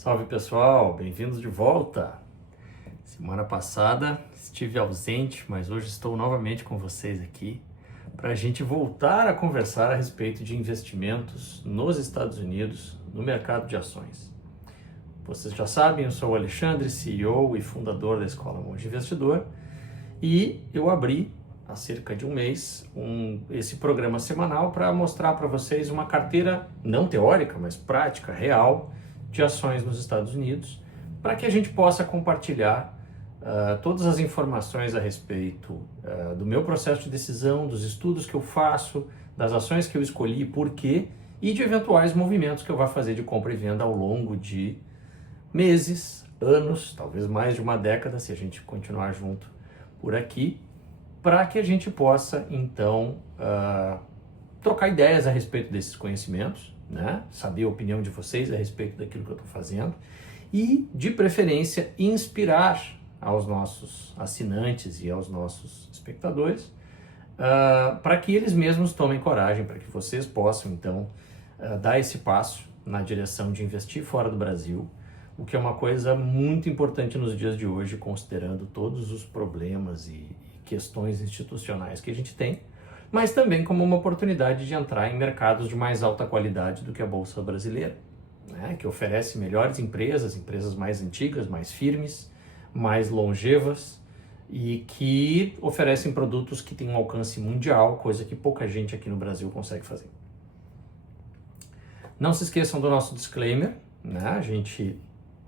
Salve pessoal, bem-vindos de volta! Semana passada estive ausente, mas hoje estou novamente com vocês aqui para a gente voltar a conversar a respeito de investimentos nos Estados Unidos, no mercado de ações. Vocês já sabem, eu sou o Alexandre, CEO e fundador da Escola Monge Investidor, e eu abri há cerca de um mês esse programa semanal para mostrar para vocês uma carteira não teórica, mas prática, real, de ações nos Estados Unidos, para que a gente possa compartilhar todas as informações a respeito do meu processo de decisão, dos estudos que eu faço, das ações que eu escolhi, por quê, e de eventuais movimentos que eu vou fazer de compra e venda ao longo de meses, anos, talvez mais de uma década, se a gente continuar junto por aqui, para que a gente possa, então, trocar ideias a respeito desses conhecimentos, né? Saber a opinião de vocês a respeito daquilo que eu estou fazendo e, de preferência, inspirar aos nossos assinantes e aos nossos espectadores para que eles mesmos tomem coragem, para que vocês possam, então, dar esse passo na direção de investir fora do Brasil, o que é uma coisa muito importante nos dias de hoje, considerando todos os problemas e questões institucionais que a gente tem, mas também como uma oportunidade de entrar em mercados de mais alta qualidade do que a Bolsa Brasileira, né? Que oferece melhores empresas mais antigas, mais firmes, mais longevas e que oferecem produtos que têm um alcance mundial, coisa que pouca gente aqui no Brasil consegue fazer. Não se esqueçam do nosso disclaimer, né? A gente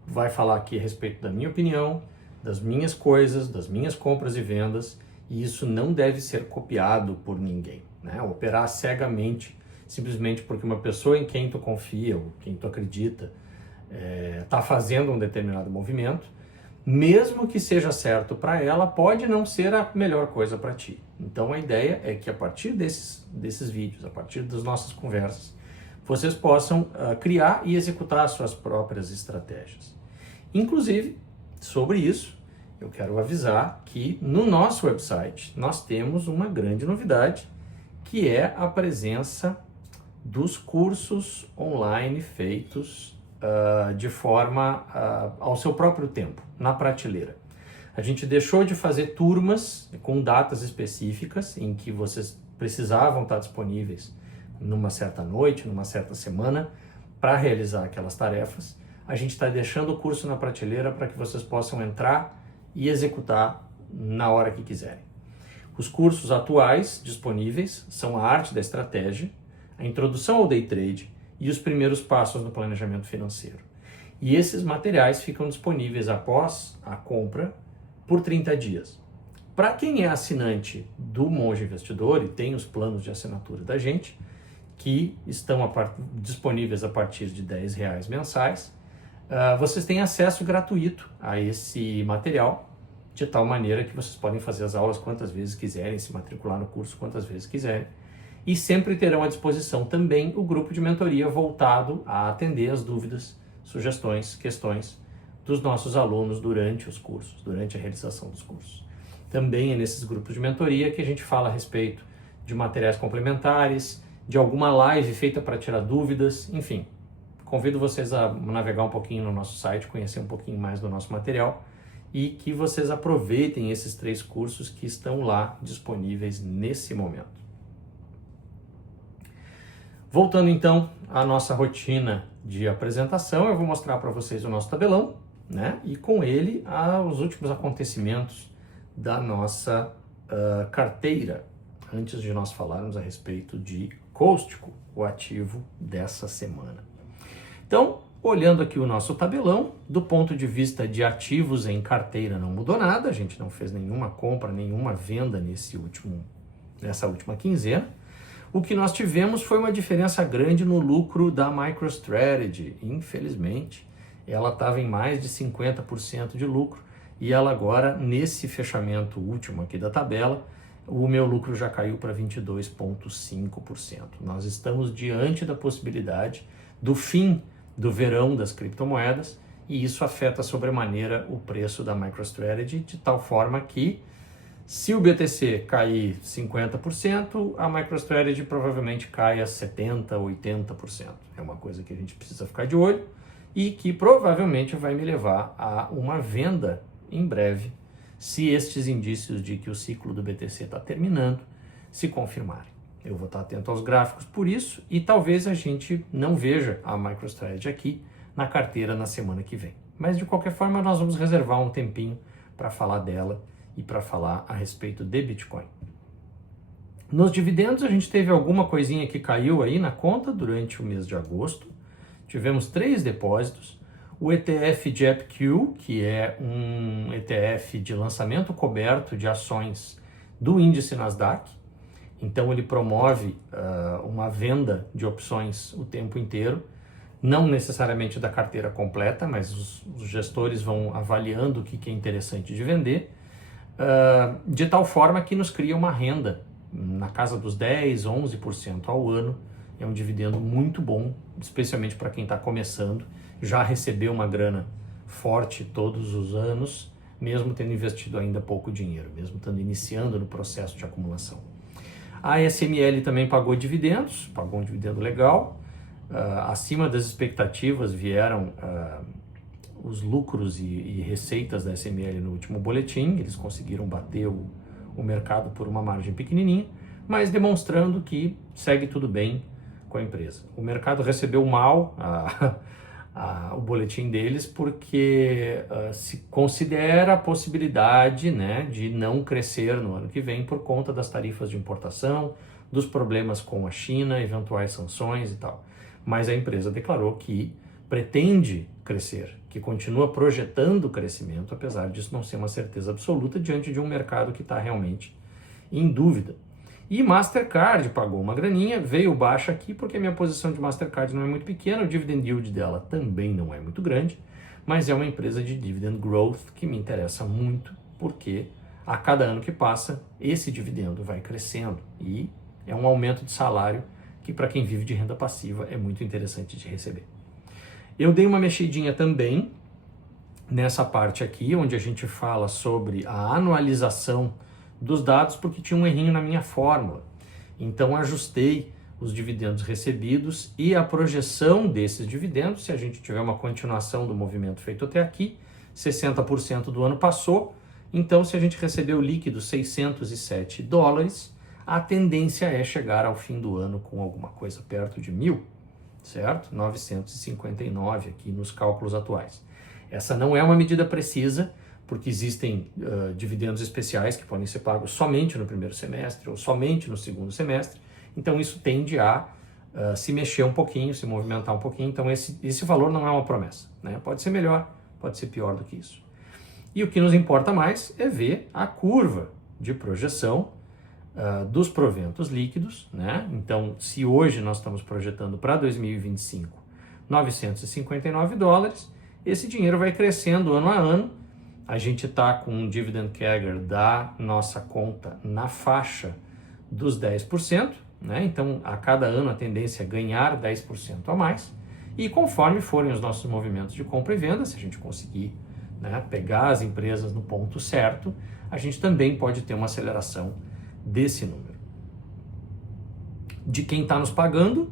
vai falar aqui a respeito da minha opinião, das minhas coisas, das minhas compras e vendas, e isso não deve ser copiado por ninguém, né? Operar cegamente, simplesmente porque uma pessoa em quem tu confia ou quem tu acredita está fazendo um determinado movimento, mesmo que seja certo para ela, pode não ser a melhor coisa para ti. Então a ideia é que a partir desses vídeos, a partir das nossas conversas, vocês possam criar e executar as suas próprias estratégias. Inclusive, sobre isso, eu quero avisar que no nosso website nós temos uma grande novidade, que é a presença dos cursos online feitos de forma ao seu próprio tempo, na prateleira. A gente deixou de fazer turmas com datas específicas em que vocês precisavam estar disponíveis numa certa noite, numa certa semana, para realizar aquelas tarefas. A gente está deixando o curso na prateleira para que vocês possam entrar e executar na hora que quiserem. Os cursos atuais disponíveis são a arte da estratégia, a introdução ao day trade e os primeiros passos no planejamento financeiro. E esses materiais ficam disponíveis após a compra por 30 dias. Para quem é assinante do Monge Investidor e tem os planos de assinatura da gente, que estão disponíveis a partir de R$10 mensais, vocês têm acesso gratuito a esse material, de tal maneira que vocês podem fazer as aulas quantas vezes quiserem, se matricular no curso quantas vezes quiserem, e sempre terão à disposição também o grupo de mentoria voltado a atender as dúvidas, sugestões, questões dos nossos alunos durante os cursos, durante a realização dos cursos. Também é nesses grupos de mentoria que a gente fala a respeito de materiais complementares, de alguma live feita para tirar dúvidas, enfim. Convido vocês a navegar um pouquinho no nosso site, conhecer um pouquinho mais do nosso material e que vocês aproveitem esses 3 cursos que estão lá disponíveis nesse momento. Voltando então à nossa rotina de apresentação, eu vou mostrar para vocês o nosso tabelão, né? E com ele os últimos acontecimentos da nossa carteira, antes de nós falarmos a respeito de Costco, o ativo dessa semana. Então, olhando aqui o nosso tabelão, do ponto de vista de ativos em carteira não mudou nada, a gente não fez nenhuma compra, nenhuma venda nessa última quinzena. O que nós tivemos foi uma diferença grande no lucro da MicroStrategy. Infelizmente, ela estava em mais de 50% de lucro e ela agora, nesse fechamento último aqui da tabela, o meu lucro já caiu para 22,5%. Nós estamos diante da possibilidade do fim do verão das criptomoedas e isso afeta sobremaneira o preço da MicroStrategy de tal forma que se o BTC cair 50%, a MicroStrategy provavelmente cai a 70%, 80%. É uma coisa que a gente precisa ficar de olho e que provavelmente vai me levar a uma venda em breve, se estes indícios de que o ciclo do BTC está terminando se confirmarem. Eu vou estar atento aos gráficos por isso e talvez a gente não veja a MicroStrategy aqui na carteira na semana que vem. Mas de qualquer forma nós vamos reservar um tempinho para falar dela e para falar a respeito de Bitcoin. Nos dividendos a gente teve alguma coisinha que caiu aí na conta durante o mês de agosto. Tivemos 3 depósitos. O ETF JEPQ, que é um ETF de lançamento coberto de ações do índice Nasdaq. Então ele promove uma venda de opções o tempo inteiro, não necessariamente da carteira completa, mas os gestores vão avaliando o que é interessante de vender, de tal forma que nos cria uma renda na casa dos 10, 11% ao ano. É um dividendo muito bom, especialmente para quem está começando, já recebeu uma grana forte todos os anos, mesmo tendo investido ainda pouco dinheiro, mesmo estando iniciando no processo de acumulação. A SML também pagou dividendos, pagou um dividendo legal, acima das expectativas vieram os lucros e receitas da SML no último boletim, eles conseguiram bater o mercado por uma margem pequenininha, mas demonstrando que segue tudo bem com a empresa. O mercado recebeu mal o boletim deles porque se considera a possibilidade, né, de não crescer no ano que vem por conta das tarifas de importação, dos problemas com a China, eventuais sanções e tal. Mas a empresa declarou que pretende crescer, que continua projetando crescimento, apesar disso não ser uma certeza absoluta diante de um mercado que está realmente em dúvida. E Mastercard pagou uma graninha, veio baixa aqui porque a minha posição de Mastercard não é muito pequena, o dividend yield dela também não é muito grande, mas é uma empresa de dividend growth que me interessa muito, porque a cada ano que passa, esse dividendo vai crescendo e é um aumento de salário que para quem vive de renda passiva é muito interessante de receber. Eu dei uma mexidinha também nessa parte aqui, onde a gente fala sobre a anualização dos dados, porque tinha um errinho na minha fórmula. Então ajustei os dividendos recebidos e a projeção desses dividendos, se a gente tiver uma continuação do movimento feito até aqui, 60% do ano passou, então se a gente recebeu líquido $607, a tendência é chegar ao fim do ano com alguma coisa perto de 1.000, certo? 959 aqui nos cálculos atuais. Essa não é uma medida precisa, porque existem dividendos especiais que podem ser pagos somente no primeiro semestre ou somente no segundo semestre, então isso tende a se mexer um pouquinho, se movimentar um pouquinho, então esse valor não é uma promessa, né? Pode ser melhor, pode ser pior do que isso. E o que nos importa mais é ver a curva de projeção dos proventos líquidos, né? Então, se hoje nós estamos projetando para 2025 $959, esse dinheiro vai crescendo ano a ano. A gente está com um dividend CAGR da nossa conta na faixa dos 10%, né? Então, a cada ano a tendência é ganhar 10% a mais, e conforme forem os nossos movimentos de compra e venda, se a gente conseguir, né, pegar as empresas no ponto certo, a gente também pode ter uma aceleração desse número. De quem está nos pagando,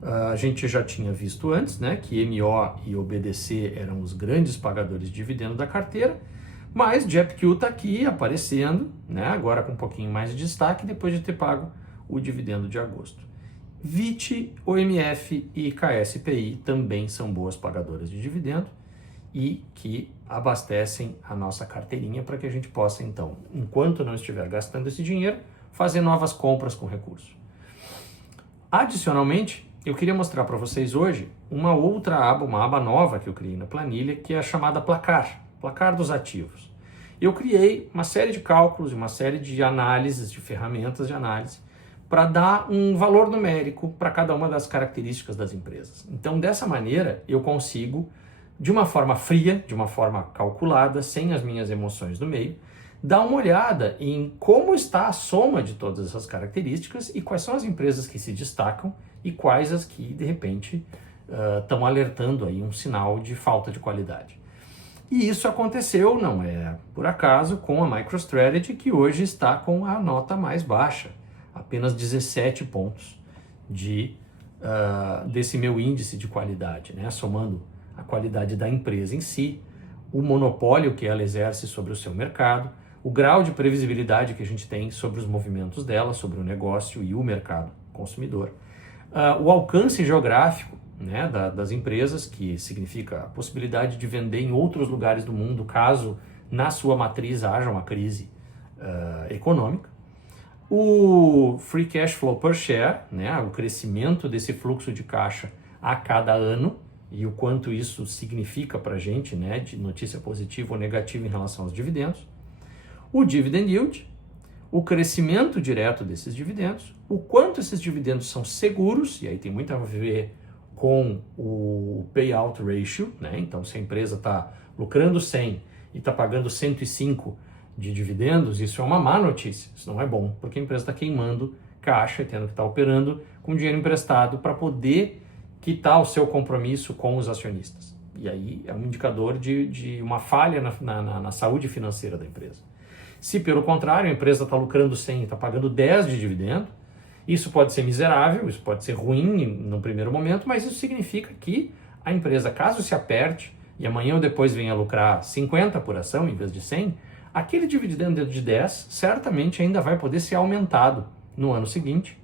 a gente já tinha visto antes, né, que MO e o BDC eram os grandes pagadores de dividendo da carteira, mas JEPQ está aqui aparecendo, né, agora com um pouquinho mais de destaque, depois de ter pago o dividendo de agosto. VIT, OMF e KSPI também são boas pagadoras de dividendo e que abastecem a nossa carteirinha para que a gente possa, então, enquanto não estiver gastando esse dinheiro, fazer novas compras com recurso. Adicionalmente, eu queria mostrar para vocês hoje uma outra aba, uma aba nova que eu criei na planilha, que é a chamada placar dos ativos. Eu criei uma série de cálculos, uma série de análises, de ferramentas de análise, para dar um valor numérico para cada uma das características das empresas. Então, dessa maneira, eu consigo, de uma forma fria, de uma forma calculada, sem as minhas emoções no meio, dar uma olhada em como está a soma de todas essas características e quais são as empresas que se destacam e quais as que, de repente, estão alertando aí um sinal de falta de qualidade. E isso aconteceu, não é por acaso, com a MicroStrategy, que hoje está com a nota mais baixa, apenas 17 pontos desse meu índice de qualidade, né? Somando a qualidade da empresa em si, o monopólio que ela exerce sobre o seu mercado, o grau de previsibilidade que a gente tem sobre os movimentos dela, sobre o negócio e o mercado consumidor, o alcance geográfico, né, das empresas, que significa a possibilidade de vender em outros lugares do mundo caso na sua matriz haja uma crise econômica, o free cash flow per share, né, o crescimento desse fluxo de caixa a cada ano e o quanto isso significa para a gente, né, de notícia positiva ou negativa em relação aos dividendos, o dividend yield, o crescimento direto desses dividendos, o quanto esses dividendos são seguros, e aí tem muito a ver com o payout ratio, né? Então, se a empresa está lucrando 100 e está pagando 105 de dividendos, isso é uma má notícia, isso não é bom, porque a empresa está queimando caixa e tendo que estar operando com dinheiro emprestado para poder quitar o seu compromisso com os acionistas. E aí é um indicador de uma falha na saúde financeira da empresa. Se, pelo contrário, a empresa está lucrando 100 e está pagando 10 de dividendo, isso pode ser miserável, isso pode ser ruim no primeiro momento, mas isso significa que a empresa, caso se aperte e amanhã ou depois venha a lucrar 50 por ação em vez de 100, aquele dividendo de 10 certamente ainda vai poder ser aumentado no ano seguinte,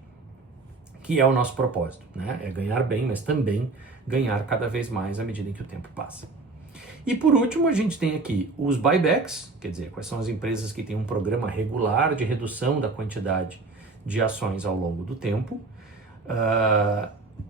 que é o nosso propósito, né? É ganhar bem, mas também ganhar cada vez mais à medida em que o tempo passa. E por último, a gente tem aqui os buybacks, quer dizer, quais são as empresas que têm um programa regular de redução da quantidade de ações ao longo do tempo,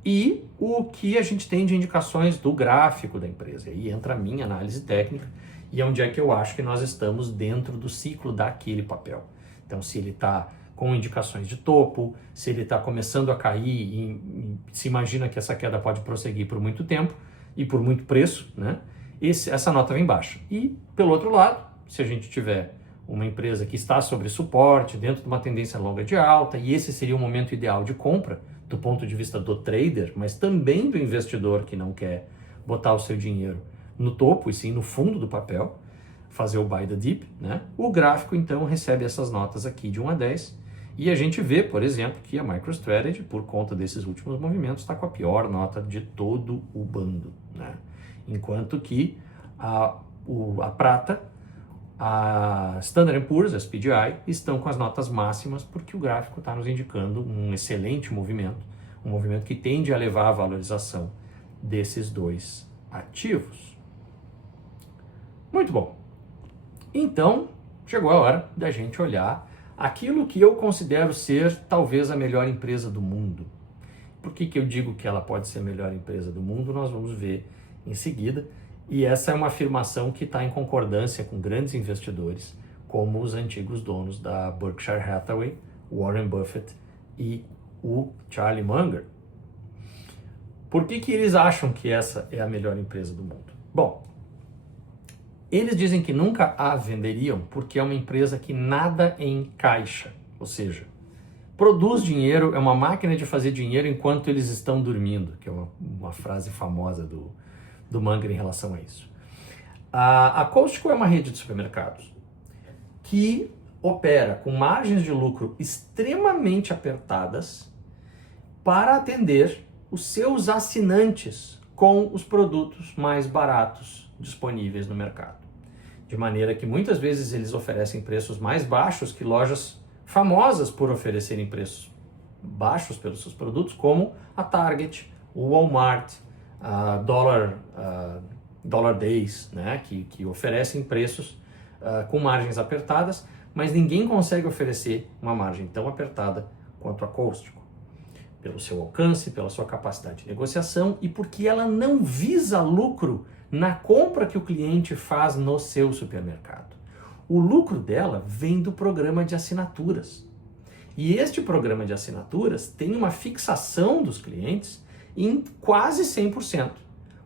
e o que a gente tem de indicações do gráfico da empresa. Aí entra a minha análise técnica e é onde é que eu acho que nós estamos dentro do ciclo daquele papel. Então, se ele está com indicações de topo, se ele está começando a cair e se imagina que essa queda pode prosseguir por muito tempo e por muito preço, né? Essa nota vem baixa. E, pelo outro lado, se a gente tiver uma empresa que está sobre suporte, dentro de uma tendência longa de alta, e esse seria o momento ideal de compra, do ponto de vista do trader, mas também do investidor que não quer botar o seu dinheiro no topo, e sim no fundo do papel, fazer o buy the dip, né? O gráfico, então, recebe essas notas aqui de 1 a 10, e a gente vê, por exemplo, que a MicroStrategy, por conta desses últimos movimentos, está com a pior nota de todo o bando, né? Enquanto que a prata, a Standard & Poor's, a SPDI, estão com as notas máximas porque o gráfico está nos indicando um excelente movimento, um movimento que tende a levar a valorização desses dois ativos. Muito bom. Então, chegou a hora da gente olhar aquilo que eu considero ser talvez a melhor empresa do mundo. Por que eu digo que ela pode ser a melhor empresa do mundo? Nós vamos ver em seguida, e essa é uma afirmação que está em concordância com grandes investidores, como os antigos donos da Berkshire Hathaway, Warren Buffett e o Charlie Munger. Por que eles acham que essa é a melhor empresa do mundo? Bom, eles dizem que nunca a venderiam porque é uma empresa que nada em caixa, ou seja, produz dinheiro, é uma máquina de fazer dinheiro enquanto eles estão dormindo, que é uma frase famosa do Munger em relação a isso. A Costco é uma rede de supermercados que opera com margens de lucro extremamente apertadas para atender os seus assinantes com os produtos mais baratos disponíveis no mercado. De maneira que muitas vezes eles oferecem preços mais baixos que lojas famosas por oferecerem preços baixos pelos seus produtos, como a Target, o Walmart, a Dollar Days, né, que oferecem preços com margens apertadas, mas ninguém consegue oferecer uma margem tão apertada quanto a Costco, pelo seu alcance, pela sua capacidade de negociação e porque ela não visa lucro na compra que o cliente faz no seu supermercado. O lucro dela vem do programa de assinaturas. E este programa de assinaturas tem uma fixação dos clientes em quase 100%.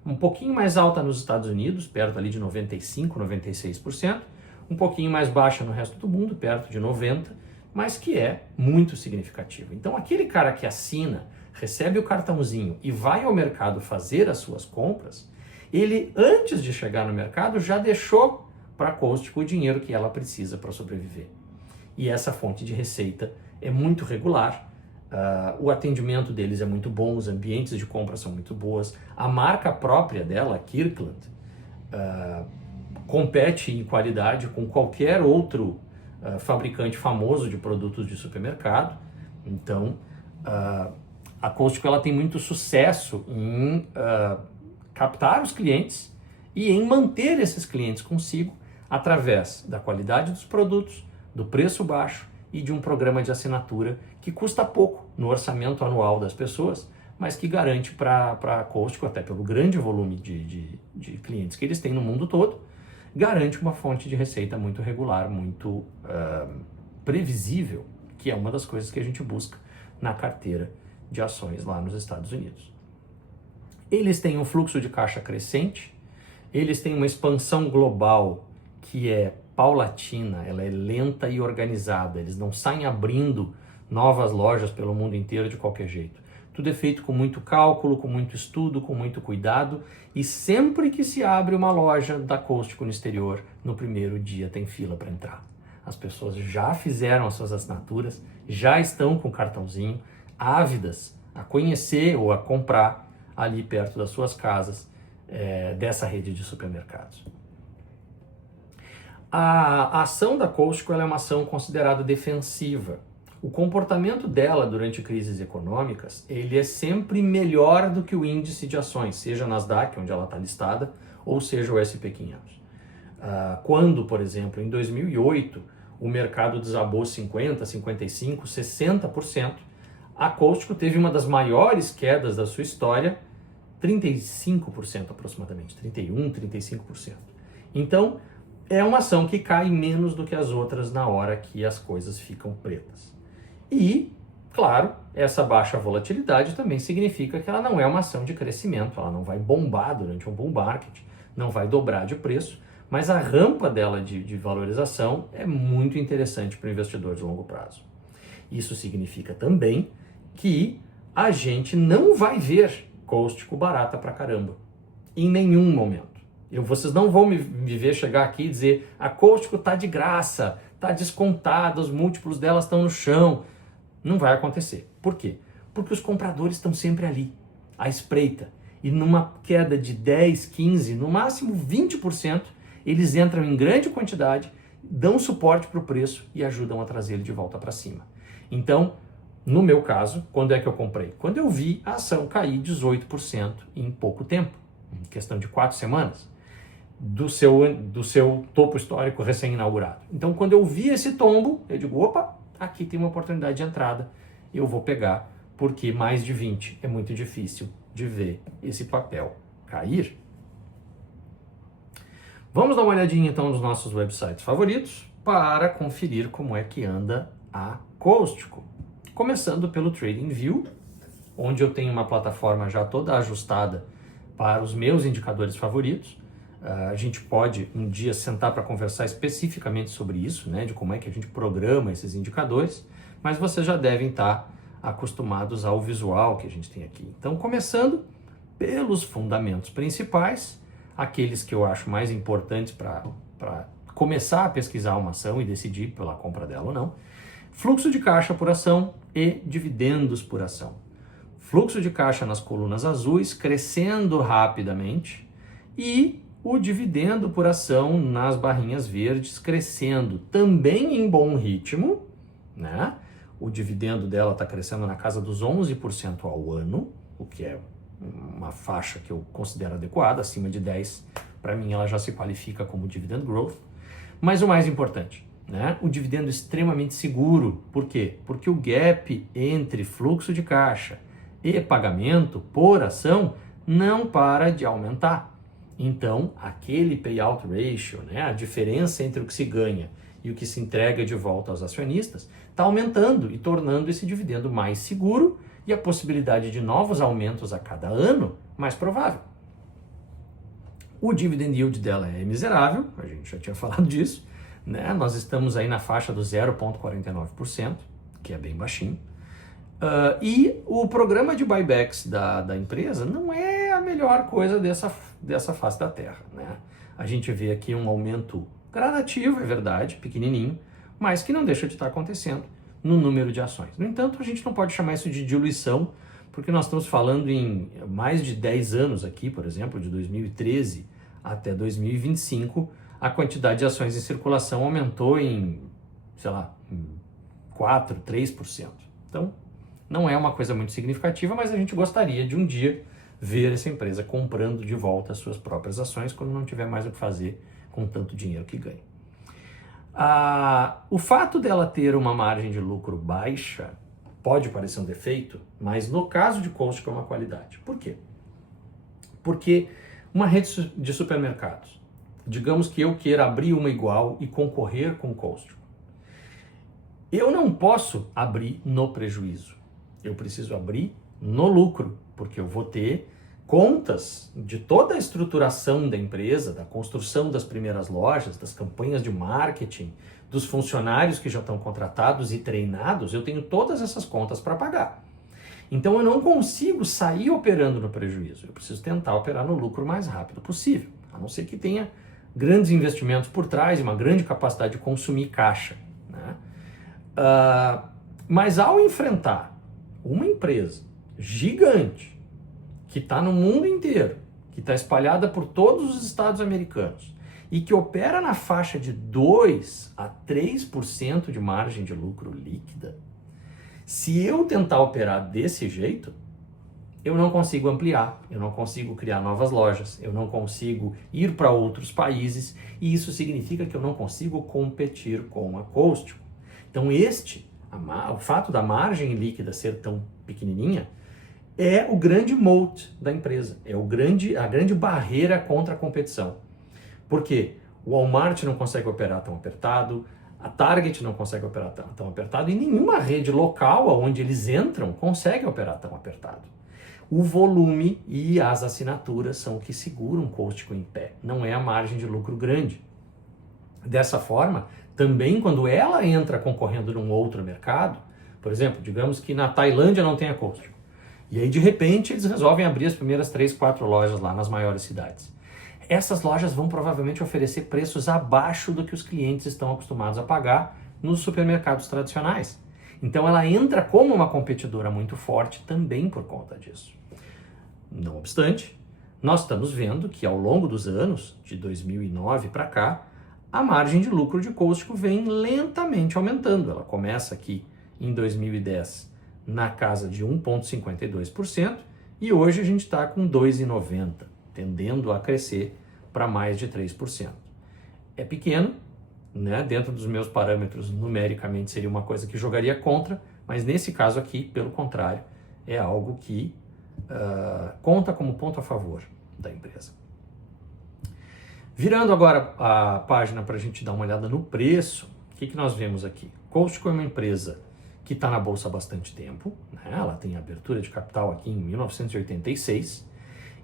Um pouquinho mais alta nos Estados Unidos, perto ali de 95%, 96%. Um pouquinho mais baixa no resto do mundo, perto de 90%, mas que é muito significativo. Então, aquele cara que assina, recebe o cartãozinho e vai ao mercado fazer as suas compras, ele, antes de chegar no mercado, já deixou para a Costco o dinheiro que ela precisa para sobreviver. E essa fonte de receita é muito regular, O atendimento deles é muito bom, os ambientes de compra são muito boas. A marca própria dela, Kirkland, compete em qualidade com qualquer outro fabricante famoso de produtos de supermercado. Então, a Costco ela tem muito sucesso em captar os clientes e em manter esses clientes consigo através da qualidade dos produtos, do preço baixo e de um programa de assinatura que custa pouco no orçamento anual das pessoas, mas que garante para a Costco, até pelo grande volume de clientes que eles têm no mundo todo, garante uma fonte de receita muito regular, muito previsível, que é uma das coisas que a gente busca na carteira de ações lá nos Estados Unidos. Eles têm um fluxo de caixa crescente, eles têm uma expansão global que é paulatina, ela é lenta e organizada, eles não saem abrindo novas lojas pelo mundo inteiro de qualquer jeito. Tudo é feito com muito cálculo, com muito estudo, com muito cuidado, e sempre que se abre uma loja da Costco no exterior, no primeiro dia tem fila para entrar. As pessoas já fizeram as suas assinaturas, já estão com o cartãozinho, ávidas a conhecer ou a comprar ali perto das suas casas dessa rede de supermercados. A ação da Costco ela é uma ação considerada defensiva. O comportamento dela durante crises econômicas, ele é sempre melhor do que o índice de ações, seja Nasdaq, onde ela está listada, ou seja o S&P 500. Quando, por exemplo, em 2008, o mercado desabou 50%, 55%, 60%, a Costco teve uma das maiores quedas da sua história, 35% aproximadamente, 31%, 35%. Então, é uma ação que cai menos do que as outras na hora que as coisas ficam pretas. E, claro, essa baixa volatilidade também significa que ela não é uma ação de crescimento, ela não vai bombar durante um bull market, não vai dobrar de preço, mas a rampa dela de valorização é muito interessante para o investidor de longo prazo. Isso significa também que a gente não vai ver Costco barata pra caramba, em nenhum momento. Vocês não vão me ver chegar aqui e dizer a Costco está de graça, está descontada, os múltiplos delas estão no chão. Não vai acontecer. Por quê? Porque os compradores estão sempre ali, à espreita. E numa queda de 10, 15, no máximo 20%, eles entram em grande quantidade, dão suporte para o preço e ajudam a trazer ele de volta para cima. Então, no meu caso, quando é que eu comprei? Quando eu vi a ação cair 18% em pouco tempo, em questão de 4 semanas, do seu topo histórico recém-inaugurado. Então, quando eu vi esse tombo, eu digo, opa, aqui tem uma oportunidade de entrada, eu vou pegar, porque mais de 20 é muito difícil de ver esse papel cair. Vamos dar uma olhadinha então nos nossos websites favoritos para conferir como é que anda a Costco. Começando pelo TradingView, onde eu tenho uma plataforma já toda ajustada para os meus indicadores favoritos. A gente pode um dia sentar para conversar especificamente sobre isso, né, de como é que a gente programa esses indicadores, mas vocês já devem estar acostumados ao visual que a gente tem aqui. Então, começando pelos fundamentos principais, aqueles que eu acho mais importantes para começar a pesquisar uma ação e decidir pela compra dela ou não. Fluxo de caixa por ação e dividendos por ação. Fluxo de caixa nas colunas azuis crescendo rapidamente e o dividendo por ação nas barrinhas verdes crescendo também em bom ritmo, né? O dividendo dela está crescendo na casa dos 11% ao ano, o que é uma faixa que eu considero adequada, acima de 10%, para mim ela já se qualifica como dividend growth. Mas o mais importante, né? O dividendo extremamente seguro. Por quê? Porque o gap entre fluxo de caixa e pagamento por ação não para de aumentar. Então, aquele payout ratio, né, a diferença entre o que se ganha e o que se entrega de volta aos acionistas, está aumentando e tornando esse dividendo mais seguro e a possibilidade de novos aumentos a cada ano mais provável. O dividend yield dela é miserável, a gente já tinha falado disso, né? Nós estamos aí na faixa do 0,49%, que é bem baixinho. E o programa de buybacks da empresa não é a melhor coisa dessa face da Terra, né? A gente vê aqui um aumento gradativo, é verdade, pequenininho, mas que não deixa de estar acontecendo no número de ações. No entanto, a gente não pode chamar isso de diluição, porque nós estamos falando em mais de 10 anos aqui, por exemplo, de 2013 até 2025, a quantidade de ações em circulação aumentou em, sei lá, 4%, 3%. Então, não é uma coisa muito significativa, mas a gente gostaria de um dia ver essa empresa comprando de volta as suas próprias ações quando não tiver mais o que fazer com tanto dinheiro que ganha. O fato dela ter uma margem de lucro baixa pode parecer um defeito, mas no caso de Costco é uma qualidade. Por quê? Porque uma rede de supermercados, digamos que eu queira abrir uma igual e concorrer com Costco, eu não posso abrir no prejuízo, eu preciso abrir no lucro, porque eu vou ter contas de toda a estruturação da empresa, da construção das primeiras lojas, das campanhas de marketing, dos funcionários que já estão contratados e treinados, eu tenho todas essas contas para pagar. Então eu não consigo sair operando no prejuízo, eu preciso tentar operar no lucro o mais rápido possível, a não ser que tenha grandes investimentos por trás e uma grande capacidade de consumir caixa, né? Mas ao enfrentar uma empresa gigante, que está no mundo inteiro, que está espalhada por todos os estados americanos e que opera na faixa de 2 a 3% de margem de lucro líquida, se eu tentar operar desse jeito, eu não consigo ampliar, eu não consigo criar novas lojas, eu não consigo ir para outros países e isso significa que eu não consigo competir com a Costco. Então o fato da margem líquida ser tão pequenininha é o grande moat da empresa, é a grande barreira contra a competição. Por quê? O Walmart não consegue operar tão apertado, a Target não consegue operar tão apertado e nenhuma rede local onde eles entram consegue operar tão apertado. O volume e as assinaturas são o que seguram o Costco em pé, não é a margem de lucro grande. Dessa forma, também quando ela entra concorrendo num outro mercado, por exemplo, digamos que na Tailândia não tenha Costco, e aí, de repente, eles resolvem abrir as primeiras 3, 4 lojas lá nas maiores cidades. Essas lojas vão provavelmente oferecer preços abaixo do que os clientes estão acostumados a pagar nos supermercados tradicionais. Então, ela entra como uma competidora muito forte também por conta disso. Não obstante, nós estamos vendo que ao longo dos anos, de 2009 para cá, a margem de lucro de Costco vem lentamente aumentando. Ela começa aqui em 2010 na casa de 1,52% e hoje a gente está com 2,90%, tendendo a crescer para mais de 3%. É pequeno, né? Dentro dos meus parâmetros, numericamente seria uma coisa que jogaria contra, mas nesse caso aqui, pelo contrário, é algo que conta como ponto a favor da empresa. Virando agora a página para a gente dar uma olhada no preço, o que nós vemos aqui? Costco é uma empresa que está na bolsa há bastante tempo, né? Ela tem abertura de capital aqui em 1986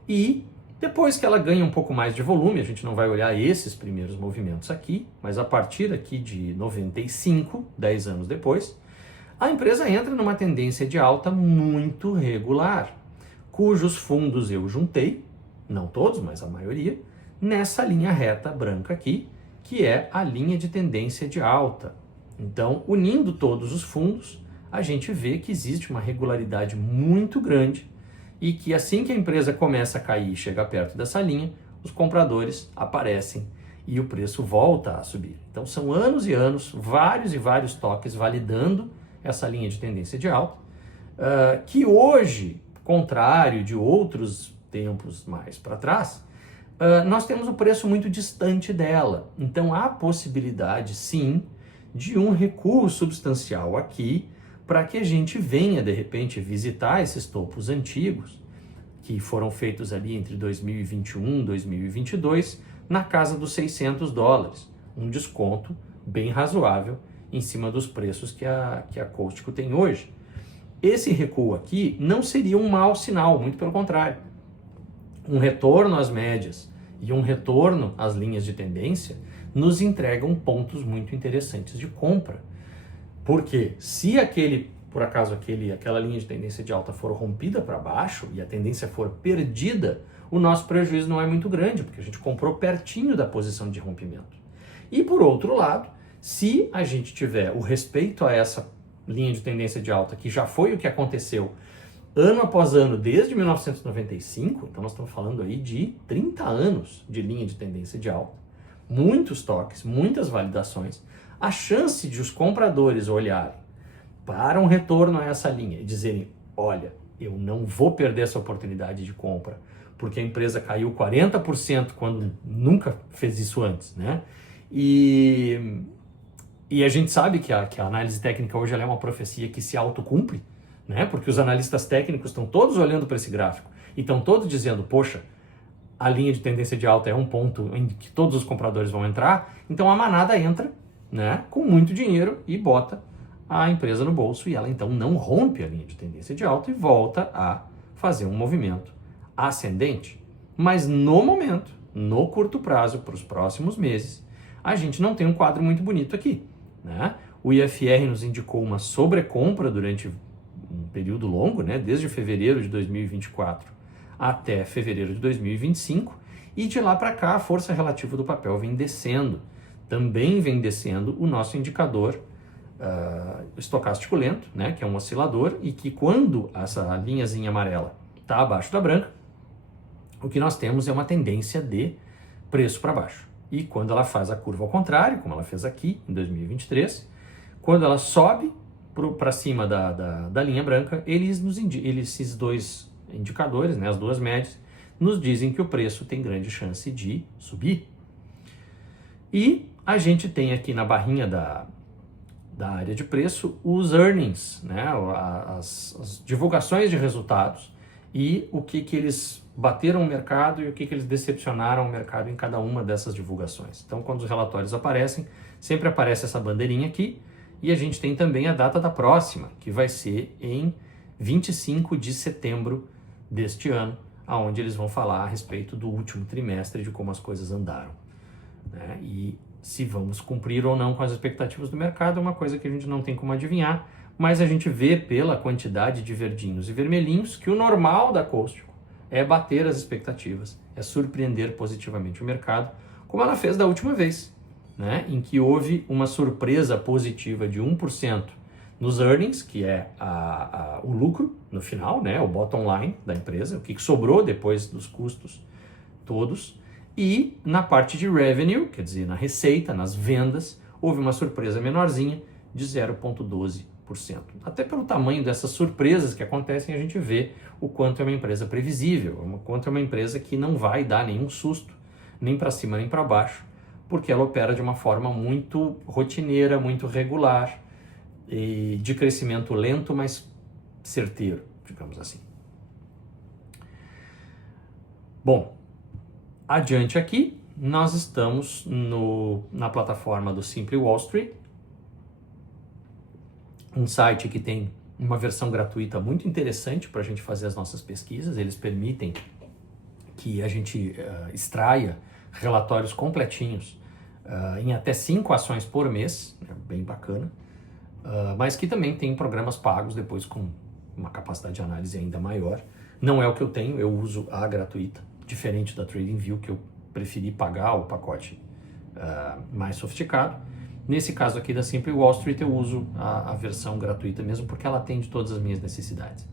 e depois que ela ganha um pouco mais de volume, a gente não vai olhar esses primeiros movimentos aqui, mas a partir aqui de 95, 10 anos depois, a empresa entra numa tendência de alta muito regular, cujos fundos eu juntei, não todos, mas a maioria, nessa linha reta branca aqui, que é a linha de tendência de alta. Então, unindo todos os fundos, a gente vê que existe uma regularidade muito grande e que assim que a empresa começa a cair e chega perto dessa linha, os compradores aparecem e o preço volta a subir. Então, são anos e anos, vários e vários toques validando essa linha de tendência de alta, que hoje, contrário de outros tempos mais para trás, nós temos o preço muito distante dela. Então, há possibilidade, sim, de um recuo substancial aqui para que a gente venha, de repente, visitar esses topos antigos que foram feitos ali entre 2021 e 2022 na casa dos $600, um desconto bem razoável em cima dos preços que a Costco tem hoje. Esse recuo aqui não seria um mau sinal, muito pelo contrário. Um retorno às médias e um retorno às linhas de tendência nos entregam pontos muito interessantes de compra. Porque se por acaso aquela linha de tendência de alta for rompida para baixo e a tendência for perdida, o nosso prejuízo não é muito grande, porque a gente comprou pertinho da posição de rompimento. E por outro lado, se a gente tiver o respeito a essa linha de tendência de alta, que já foi o que aconteceu ano após ano desde 1995, então nós estamos falando aí de 30 anos de linha de tendência de alta, muitos toques, muitas validações, a chance de os compradores olharem para um retorno a essa linha e dizerem, olha, eu não vou perder essa oportunidade de compra, porque a empresa caiu 40% quando nunca fez isso antes, né? E a gente sabe que a análise técnica hoje ela é uma profecia que se autocumpre, né? Porque os analistas técnicos estão todos olhando para esse gráfico e estão todos dizendo, poxa, a linha de tendência de alta é um ponto em que todos os compradores vão entrar, então a manada entra, né, com muito dinheiro e bota a empresa no bolso e ela então não rompe a linha de tendência de alta e volta a fazer um movimento ascendente. Mas no momento, no curto prazo, para os próximos meses, a gente não tem um quadro muito bonito aqui, né? O IFR nos indicou uma sobrecompra durante um período longo, né, desde fevereiro de 2024 até fevereiro de 2025, e de lá para cá a força relativa do papel vem descendo. Também vem descendo o nosso indicador estocástico lento, né, que é um oscilador, e que quando essa linhazinha amarela está abaixo da branca, o que nós temos é uma tendência de preço para baixo. E quando ela faz a curva ao contrário, como ela fez aqui em 2023, quando ela sobe para cima da linha branca, esses dois indicadores, né, as duas médias, nos dizem que o preço tem grande chance de subir. E a gente tem aqui na barrinha da área de preço os earnings, né, as divulgações de resultados e o que eles bateram o mercado e o que eles decepcionaram o mercado em cada uma dessas divulgações. Então, quando os relatórios aparecem, sempre aparece essa bandeirinha aqui, e a gente tem também a data da próxima, que vai ser em 25 de setembro deste ano, onde eles vão falar a respeito do último trimestre, de como as coisas andaram, né? E se vamos cumprir ou não com as expectativas do mercado é uma coisa que a gente não tem como adivinhar, mas a gente vê pela quantidade de verdinhos e vermelhinhos que o normal da Costco é bater as expectativas, é surpreender positivamente o mercado, como ela fez da última vez, né, em que houve uma surpresa positiva de 1% nos earnings, que é o lucro no final, né, o bottom line da empresa, o que sobrou depois dos custos todos, e na parte de revenue, quer dizer, na receita, nas vendas, houve uma surpresa menorzinha de 0,12%. Até pelo tamanho dessas surpresas que acontecem, a gente vê o quanto é uma empresa previsível, o quanto é uma empresa que não vai dar nenhum susto, nem para cima nem para baixo, porque ela opera de uma forma muito rotineira, muito regular, e de crescimento lento, mas certeiro, digamos assim. Bom, adiante aqui, nós estamos na plataforma do Simply Wall Street, um site que tem uma versão gratuita muito interessante para a gente fazer as nossas pesquisas. Eles permitem que a gente extraia relatórios completinhos em até 5 ações por mês, é bem bacana, mas que também tem programas pagos depois com uma capacidade de análise ainda maior. Não é o que eu tenho, eu uso a gratuita, diferente da TradingView, que eu preferi pagar o pacote mais sofisticado. Nesse caso aqui da Simply Wall Street eu uso a versão gratuita mesmo, porque ela atende todas as minhas necessidades.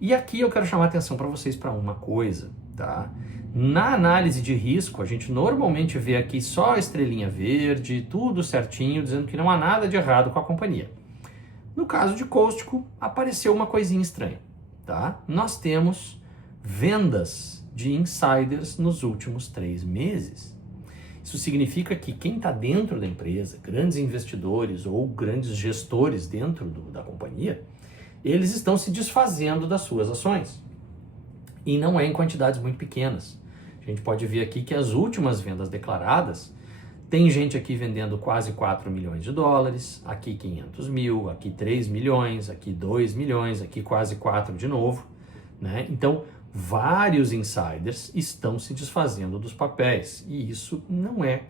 E aqui eu quero chamar a atenção para vocês para uma coisa, tá? Na análise de risco, a gente normalmente vê aqui só a estrelinha verde, tudo certinho, dizendo que não há nada de errado com a companhia. No caso de Costco, apareceu uma coisinha estranha, tá? Nós temos vendas de insiders nos últimos 3 meses. Isso significa que quem está dentro da empresa, grandes investidores ou grandes gestores dentro da companhia, eles estão se desfazendo das suas ações. E não é em quantidades muito pequenas. A gente pode ver aqui que as últimas vendas declaradas, tem gente aqui vendendo quase 4 milhões de dólares, aqui 500 mil, aqui 3 milhões, aqui 2 milhões, aqui quase 4 de novo, né? Então, vários insiders estão se desfazendo dos papéis e isso não é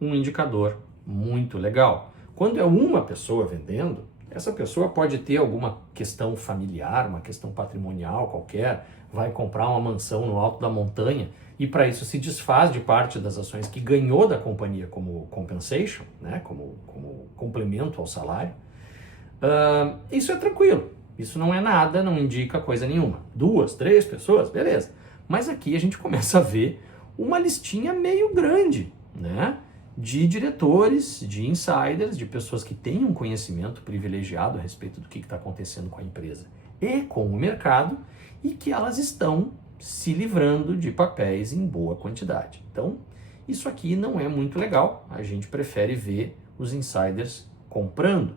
um indicador muito legal. Quando é uma pessoa vendendo, essa pessoa pode ter alguma questão familiar, uma questão patrimonial qualquer, vai comprar uma mansão no alto da montanha e para isso se desfaz de parte das ações que ganhou da companhia como compensation, né, como complemento ao salário. Isso é tranquilo, isso não é nada, não indica coisa nenhuma. 2, 3 pessoas, beleza. Mas aqui a gente começa a ver uma listinha meio grande, né? De diretores, de insiders, de pessoas que têm um conhecimento privilegiado a respeito do que está acontecendo com a empresa e com o mercado, e que elas estão se livrando de papéis em boa quantidade. Então, isso aqui não é muito legal, a gente prefere ver os insiders comprando.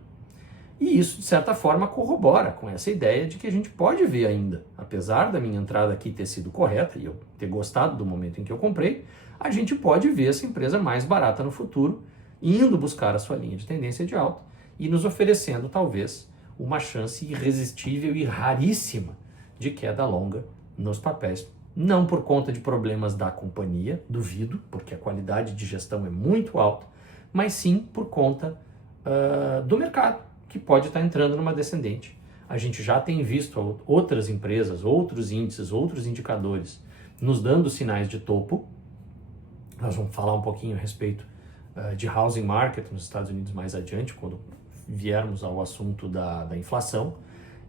E isso, de certa forma, corrobora com essa ideia de que a gente pode ver ainda, apesar da minha entrada aqui ter sido correta e eu ter gostado do momento em que eu comprei, a gente pode ver essa empresa mais barata no futuro, indo buscar a sua linha de tendência de alta e nos oferecendo, talvez, uma chance irresistível e raríssima de queda longa nos papéis. Não por conta de problemas da companhia, duvido, porque a qualidade de gestão é muito alta, mas sim por conta do mercado, que pode estar entrando numa descendente. A gente já tem visto outras empresas, outros índices, outros indicadores nos dando sinais de topo. Nós vamos falar um pouquinho a respeito de housing market nos Estados Unidos mais adiante, quando viermos ao assunto da inflação.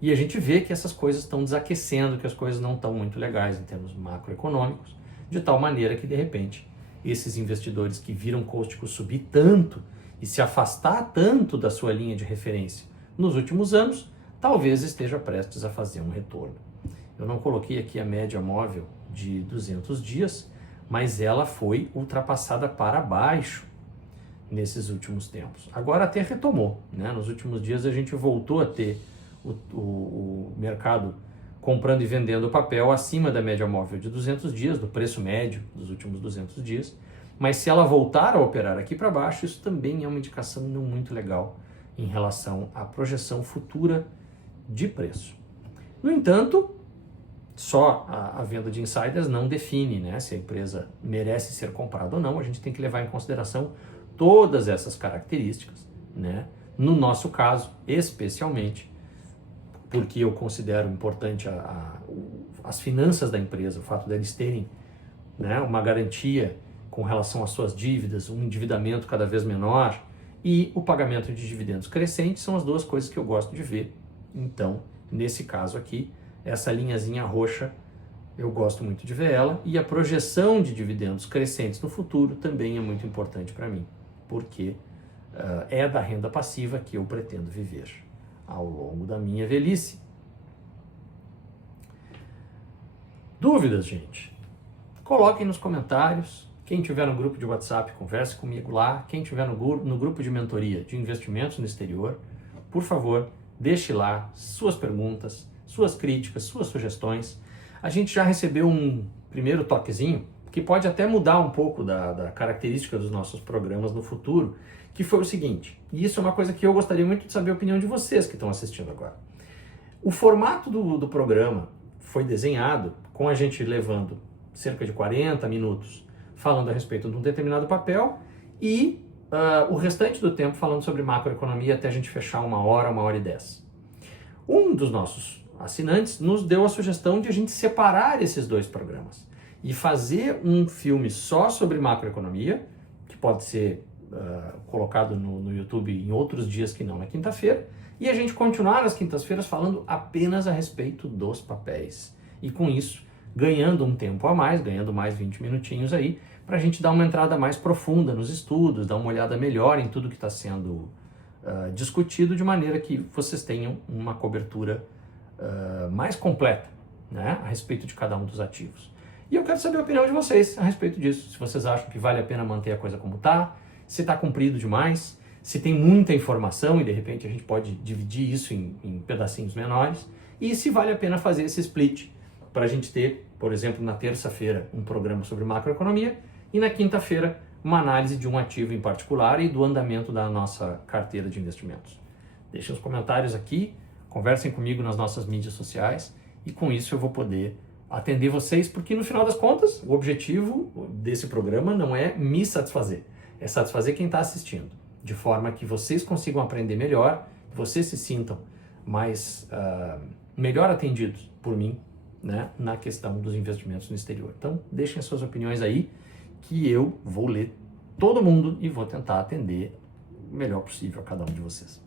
E a gente vê que essas coisas estão desaquecendo, que as coisas não estão muito legais em termos macroeconômicos, de tal maneira que, de repente, esses investidores que viram Costco subir tanto e se afastar tanto da sua linha de referência nos últimos anos, talvez esteja prestes a fazer um retorno. Eu não coloquei aqui a média móvel de 200 dias, mas ela foi ultrapassada para baixo nesses últimos tempos. Agora até retomou, né? Nos últimos dias a gente voltou a ter o mercado comprando e vendendo papel acima da média móvel de 200 dias, do preço médio dos últimos 200 dias, mas se ela voltar a operar aqui para baixo, isso também é uma indicação não muito legal em relação à projeção futura de preço. No entanto, só a venda de insiders não define, né, se a empresa merece ser comprada ou não. A gente tem que levar em consideração todas essas características, né? No nosso caso, especialmente, porque eu considero importante as finanças da empresa, o fato deles terem, né, uma garantia com relação às suas dívidas, um endividamento cada vez menor e o pagamento de dividendos crescentes são as duas coisas que eu gosto de ver. Então, nesse caso aqui, essa linhazinha roxa, eu gosto muito de ver ela, e a projeção de dividendos crescentes no futuro também é muito importante para mim, porque é da renda passiva que eu pretendo viver ao longo da minha velhice. Dúvidas, gente? Coloquem nos comentários. Quem tiver no grupo de WhatsApp, converse comigo lá. Quem tiver no grupo de mentoria de investimentos no exterior, por favor, deixe lá suas perguntas, suas críticas, suas sugestões. A gente já recebeu um primeiro toquezinho que pode até mudar um pouco da característica dos nossos programas no futuro, que foi o seguinte, e isso é uma coisa que eu gostaria muito de saber a opinião de vocês que estão assistindo agora. O formato do programa foi desenhado com a gente levando cerca de 40 minutos falando a respeito de um determinado papel e o restante do tempo falando sobre macroeconomia até a gente fechar 1 hora e 10. Um dos nossos assinantes nos deu a sugestão de a gente separar esses dois programas e fazer um filme só sobre macroeconomia, que pode ser colocado no YouTube em outros dias que não na quinta-feira, e a gente continuar nas quintas-feiras falando apenas a respeito dos papéis. E com isso, ganhando um tempo a mais, ganhando mais 20 minutinhos aí, para a gente dar uma entrada mais profunda nos estudos, dar uma olhada melhor em tudo que está sendo discutido, de maneira que vocês tenham uma cobertura mais completa, né, a respeito de cada um dos ativos. E eu quero saber a opinião de vocês a respeito disso, se vocês acham que vale a pena manter a coisa como está, se está comprido demais, se tem muita informação e de repente a gente pode dividir isso em pedacinhos menores, e se vale a pena fazer esse split para a gente ter, por exemplo, na terça-feira um programa sobre macroeconomia e na quinta-feira uma análise de um ativo em particular e do andamento da nossa carteira de investimentos. Deixem os comentários aqui, conversem comigo nas nossas mídias sociais e com isso eu vou poder atender vocês, porque no final das contas o objetivo desse programa não é me satisfazer, é satisfazer quem está assistindo, de forma que vocês consigam aprender melhor, vocês se sintam mais melhor atendidos por mim, né, na questão dos investimentos no exterior. Então, deixem as suas opiniões aí, que eu vou ler todo mundo e vou tentar atender o melhor possível a cada um de vocês.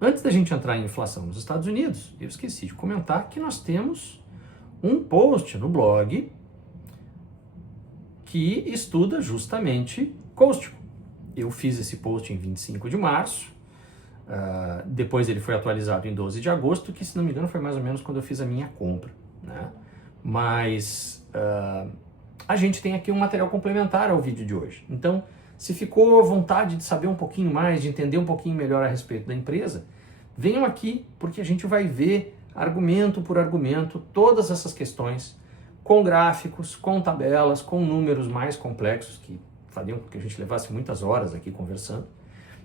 Antes da gente entrar em inflação nos Estados Unidos, eu esqueci de comentar que nós temos um post no blog que estuda justamente cáustico. Eu fiz esse post em 25 de março, depois ele foi atualizado em 12 de agosto, que se não me engano foi mais ou menos quando eu fiz a minha compra, né? Mas a gente tem aqui um material complementar ao vídeo de hoje. Então, se ficou à vontade de saber um pouquinho mais, de entender um pouquinho melhor a respeito da empresa, venham aqui, porque a gente vai ver argumento por argumento todas essas questões, com gráficos, com tabelas, com números mais complexos, que fariam com que a gente levasse muitas horas aqui conversando.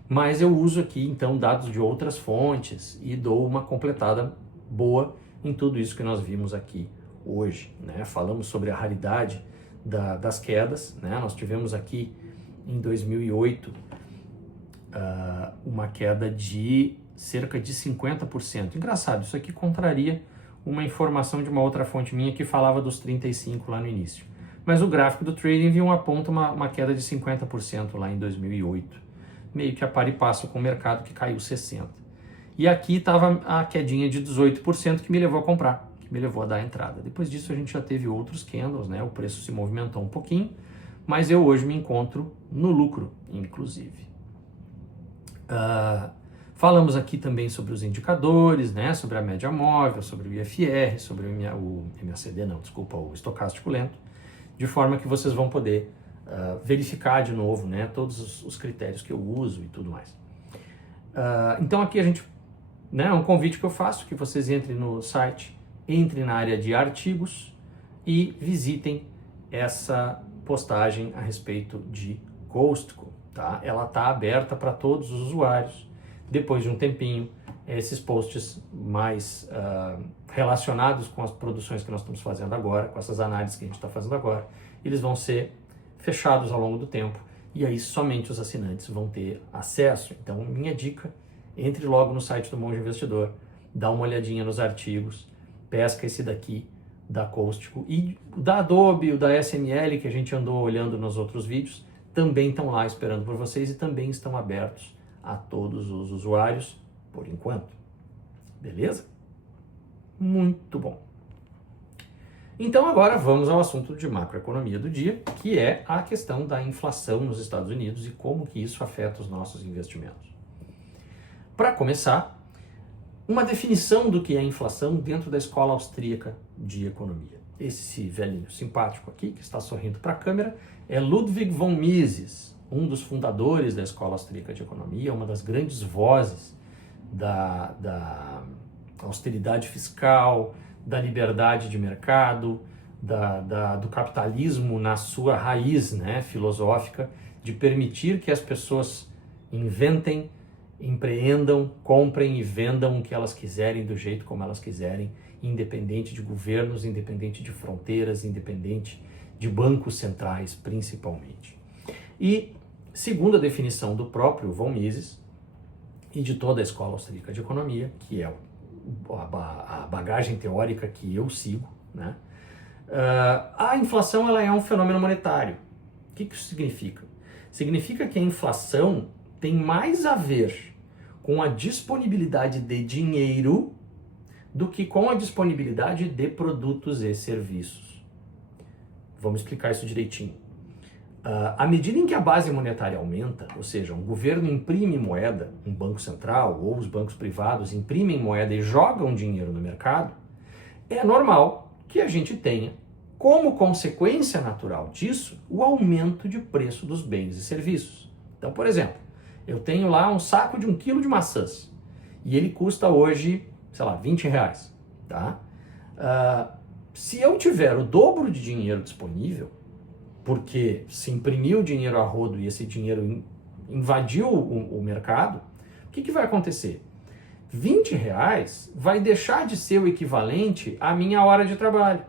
Mas eu uso aqui, então, dados de outras fontes e dou uma completada boa em tudo isso que nós vimos aqui hoje, né? Falamos sobre a raridade das quedas, né? Nós tivemos aqui em 2008 uma queda de cerca de 50%. Engraçado, isso aqui contraria uma informação de uma outra fonte minha que falava dos 35% lá no início. Mas o gráfico do TradingView aponta uma queda de 50% lá em 2008, meio que a par e passo com o mercado que caiu 60%. E aqui estava a quedinha de 18% que me levou a comprar, que me levou a dar a entrada. Depois disso a gente já teve outros candles, né? O preço se movimentou um pouquinho, mas eu hoje me encontro no lucro, inclusive. Falamos aqui também sobre os indicadores, né? Sobre a média móvel, sobre o IFR, sobre o MACD, não, desculpa, o estocástico lento, de forma que vocês vão poder verificar de novo, né? Todos os critérios que eu uso e tudo mais. Então aqui a gente, né? É um convite que eu faço, que vocês entrem no site, entrem na área de artigos e visitem essa postagem a respeito de cáustico, tá? Ela está aberta para todos os usuários. Depois de um tempinho, esses posts mais relacionados com as produções que nós estamos fazendo agora, com essas análises que a gente está fazendo agora, eles vão ser fechados ao longo do tempo e aí somente os assinantes vão ter acesso. Então, minha dica, entre logo no site do Monge Investidor, dá uma olhadinha nos artigos, pesca esse daqui da cáustico e o da Adobe, o da SML, que a gente andou olhando nos outros vídeos, também estão lá esperando por vocês e também estão abertos a todos os usuários, por enquanto. Beleza? Muito bom. Então agora vamos ao assunto de macroeconomia do dia, que é a questão da inflação nos Estados Unidos e como que isso afeta os nossos investimentos. Para começar, uma definição do que é inflação dentro da escola austríaca de economia. Esse velhinho simpático aqui, que está sorrindo para a câmera, é Ludwig von Mises, um dos fundadores da escola austríaca de economia, uma das grandes vozes da austeridade fiscal, da liberdade de mercado, do capitalismo na sua raiz, né, filosófica, de permitir que as pessoas inventem, empreendam, comprem e vendam o que elas quiserem, do jeito como elas quiserem, independente de governos, independente de fronteiras, independente de bancos centrais, principalmente. E, segundo a definição do próprio von Mises e de toda a escola austríaca de economia, que é a bagagem teórica que eu sigo, né, a inflação ela é um fenômeno monetário. O que isso significa? Significa que a inflação tem mais a ver com a disponibilidade de dinheiro do que com a disponibilidade de produtos e serviços. Vamos explicar isso direitinho. À medida em que a base monetária aumenta, ou seja, um governo imprime moeda, um banco central ou os bancos privados imprimem moeda e jogam dinheiro no mercado, é normal que a gente tenha, como consequência natural disso, o aumento de preço dos bens e serviços. Então, por exemplo, eu tenho lá um saco de 1 quilo de maçãs e ele custa hoje, sei lá, R$20, tá? Se eu tiver o dobro de dinheiro disponível, porque se imprimiu dinheiro a rodo e esse dinheiro invadiu o mercado, o que vai acontecer? R$20 vai deixar de ser o equivalente à minha hora de trabalho.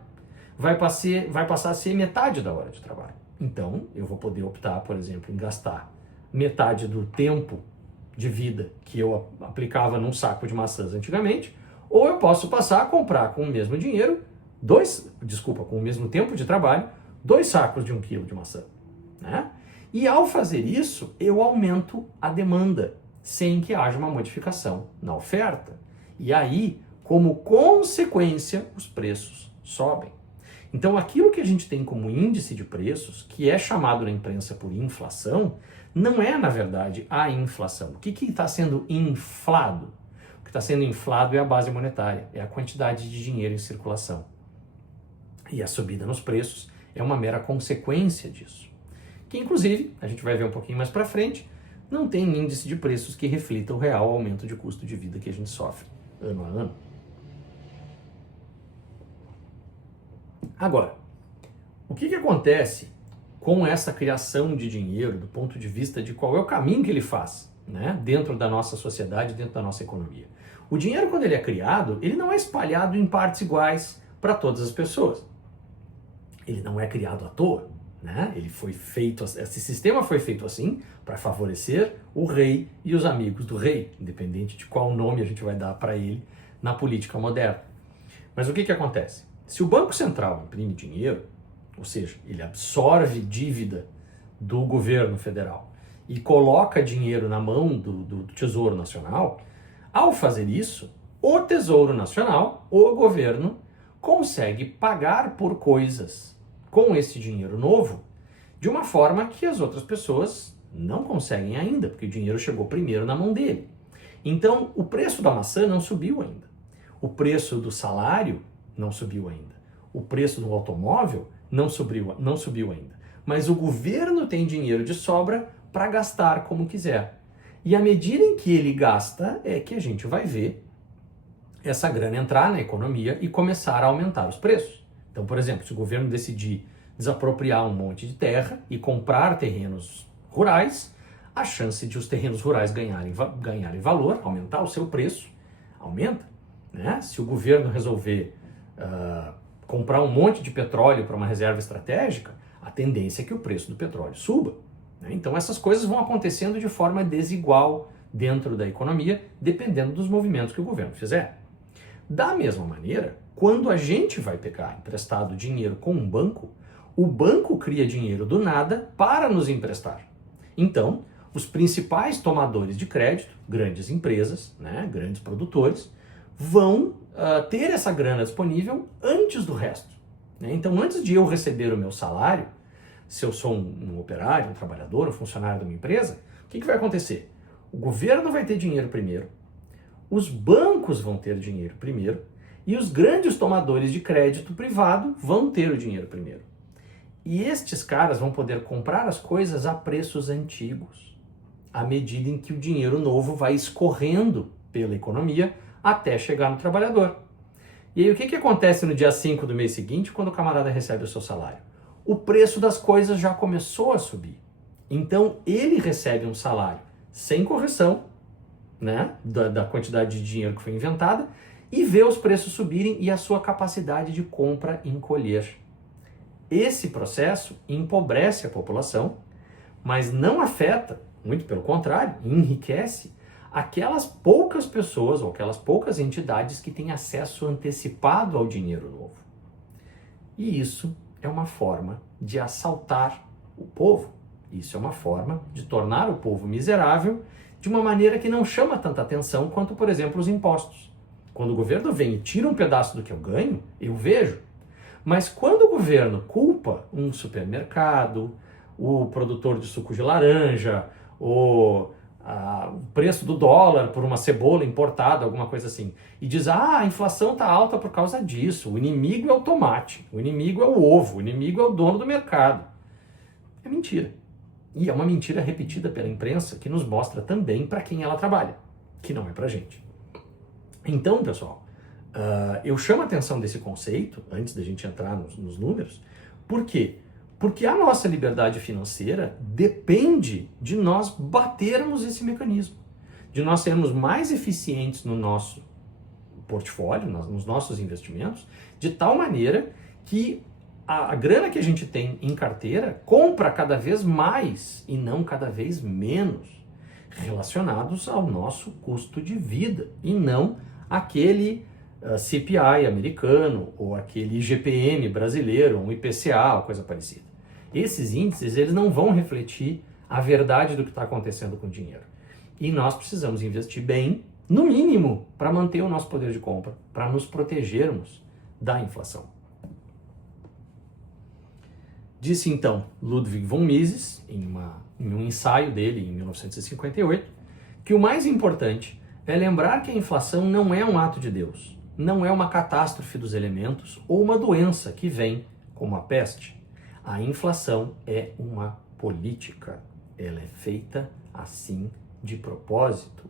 Vai passar a ser metade da hora de trabalho. Então, eu vou poder optar, por exemplo, em gastar metade do tempo de vida que eu aplicava num saco de maçãs antigamente, ou eu posso passar a comprar com o mesmo dinheiro, com o mesmo tempo de trabalho, 2 sacos de 1 quilo de maçã, né? E ao fazer isso, eu aumento a demanda. sem que haja uma modificação na oferta. E aí, como consequência, os preços sobem. Então, aquilo que a gente tem como índice de preços, que é chamado na imprensa por inflação, não é, na verdade, a inflação. O que está sendo inflado? O que está sendo inflado é a base monetária, é a quantidade de dinheiro em circulação. E a subida nos preços é uma mera consequência disso. Que, inclusive, a gente vai ver um pouquinho mais para frente, não tem índice de preços que reflita o real aumento de custo de vida que a gente sofre ano a ano. Agora, o que acontece com essa criação de dinheiro do ponto de vista de qual é o caminho que ele faz, né, dentro da nossa sociedade, dentro da nossa economia? O dinheiro, quando ele é criado, ele não é espalhado em partes iguais para todas as pessoas. Ele não é criado à toa, né? Ele foi feito, esse sistema foi feito assim para favorecer o rei e os amigos do rei, independente de qual nome a gente vai dar para ele na política moderna. Mas o que acontece? Se o Banco Central imprime dinheiro, ou seja, ele absorve dívida do governo federal e coloca dinheiro na mão do Tesouro Nacional, ao fazer isso, o Tesouro Nacional, o governo, consegue pagar por coisas com esse dinheiro novo de uma forma que as outras pessoas não conseguem ainda, porque o dinheiro chegou primeiro na mão dele. Então, o preço da maçã não subiu ainda. O preço do salário não subiu ainda. O preço do automóvel não subiu ainda. Mas o governo tem dinheiro de sobra para gastar como quiser. E à medida em que ele gasta, é que a gente vai ver essa grana entrar na economia e começar a aumentar os preços. Então, por exemplo, se o governo decidir desapropriar um monte de terra e comprar terrenos rurais, a chance de os terrenos rurais ganharem valor, aumentar o seu preço, aumenta, né? Se o governo resolver comprar um monte de petróleo para uma reserva estratégica, a tendência é que o preço do petróleo suba, né? Então essas coisas vão acontecendo de forma desigual dentro da economia, dependendo dos movimentos que o governo fizer. Da mesma maneira, quando a gente vai pegar emprestado dinheiro com um banco, o banco cria dinheiro do nada para nos emprestar. Então, os principais tomadores de crédito, grandes empresas, né, grandes produtores, vão ter essa grana disponível antes do resto, né? Então, antes de eu receber o meu salário, se eu sou um operário, um trabalhador, um funcionário de uma empresa, o que vai acontecer? O governo vai ter dinheiro primeiro, os bancos vão ter dinheiro primeiro e os grandes tomadores de crédito privado vão ter o dinheiro primeiro. E estes caras vão poder comprar as coisas a preços antigos, à medida em que o dinheiro novo vai escorrendo pela economia até chegar no trabalhador. E aí o que acontece no dia 5 do mês seguinte, quando o camarada recebe o seu salário? O preço das coisas já começou a subir. Então ele recebe um salário sem correção, né, da quantidade de dinheiro que foi inventada, e vê os preços subirem e a sua capacidade de compra encolher. Esse processo empobrece a população, mas não afeta, muito pelo contrário, enriquece aquelas poucas pessoas ou aquelas poucas entidades que têm acesso antecipado ao dinheiro novo. E isso é uma forma de assaltar o povo. Isso é uma forma de tornar o povo miserável de uma maneira que não chama tanta atenção quanto, por exemplo, os impostos. Quando o governo vem e tira um pedaço do que eu ganho, eu vejo. Mas quando o governo culpa um supermercado, o produtor de suco de laranja, o preço do dólar por uma cebola importada, alguma coisa assim, e diz, a inflação está alta por causa disso, o inimigo é o tomate, o inimigo é o ovo, o inimigo é o dono do mercado. É mentira. E é uma mentira repetida pela imprensa que nos mostra também para quem ela trabalha, que não é para a gente. Então, pessoal, eu chamo a atenção desse conceito, antes da gente entrar nos números, por quê? Porque a nossa liberdade financeira depende de nós batermos esse mecanismo, de nós sermos mais eficientes no nosso portfólio, nos nossos investimentos, de tal maneira que a grana que a gente tem em carteira compra cada vez mais e não cada vez menos, relacionados ao nosso custo de vida e não aquele CPI americano ou aquele IGPM brasileiro, um IPCA ou coisa parecida. Esses índices, eles não vão refletir a verdade do que está acontecendo com o dinheiro. E nós precisamos investir bem, no mínimo, para manter o nosso poder de compra, para nos protegermos da inflação. Disse então Ludwig von Mises, em um ensaio dele em 1958, que o mais importante é lembrar que a inflação não é um ato de Deus, não é uma catástrofe dos elementos ou uma doença que vem como a peste. A inflação é uma política, ela é feita assim de propósito.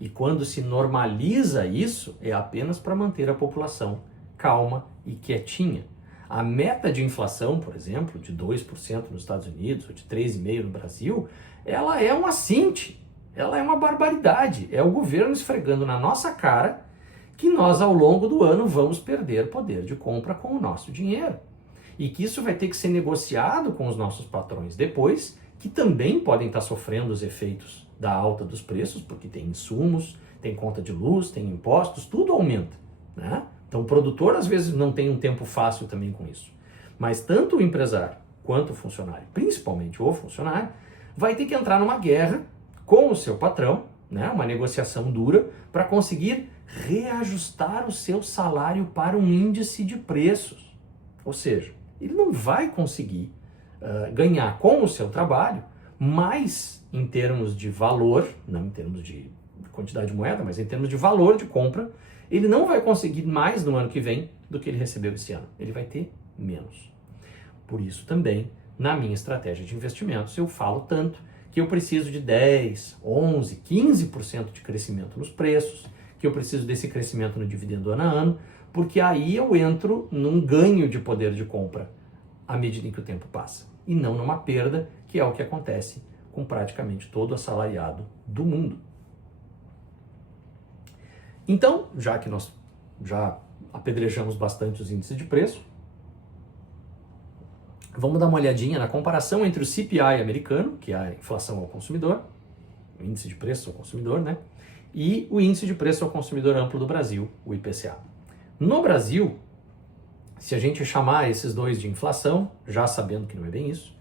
E quando se normaliza isso, é apenas para manter a população calma e quietinha. A meta de inflação, por exemplo, de 2% nos Estados Unidos ou de 3,5% no Brasil, ela é um assinte, ela é uma barbaridade. É o governo esfregando na nossa cara que nós, ao longo do ano, vamos perder poder de compra com o nosso dinheiro. E que isso vai ter que ser negociado com os nossos patrões depois, que também podem estar sofrendo os efeitos da alta dos preços, porque tem insumos, tem conta de luz, tem impostos, tudo aumenta, né? Então o produtor às vezes não tem um tempo fácil também com isso. Mas tanto o empresário quanto o funcionário, principalmente o funcionário, vai ter que entrar numa guerra com o seu patrão, né? Uma negociação dura, para conseguir reajustar o seu salário para um índice de preços. Ou seja, ele não vai conseguir ganhar com o seu trabalho mais em termos de valor, não em termos de quantidade de moeda, mas em termos de valor de compra, ele não vai conseguir mais no ano que vem do que ele recebeu esse ano. Ele vai ter menos. Por isso também, na minha estratégia de investimentos, eu falo tanto que eu preciso de 10, 11, 15% de crescimento nos preços, que eu preciso desse crescimento no dividendo ano a ano, porque aí eu entro num ganho de poder de compra à medida em que o tempo passa, e não numa perda, que é o que acontece com praticamente todo assalariado do mundo. Então, já que nós já apedrejamos bastante os índices de preço, vamos dar uma olhadinha na comparação entre o CPI americano, que é a inflação ao consumidor, o índice de preço ao consumidor, né? E o índice de preço ao consumidor amplo do Brasil, o IPCA. No Brasil, se a gente chamar esses dois de inflação, já sabendo que não é bem isso,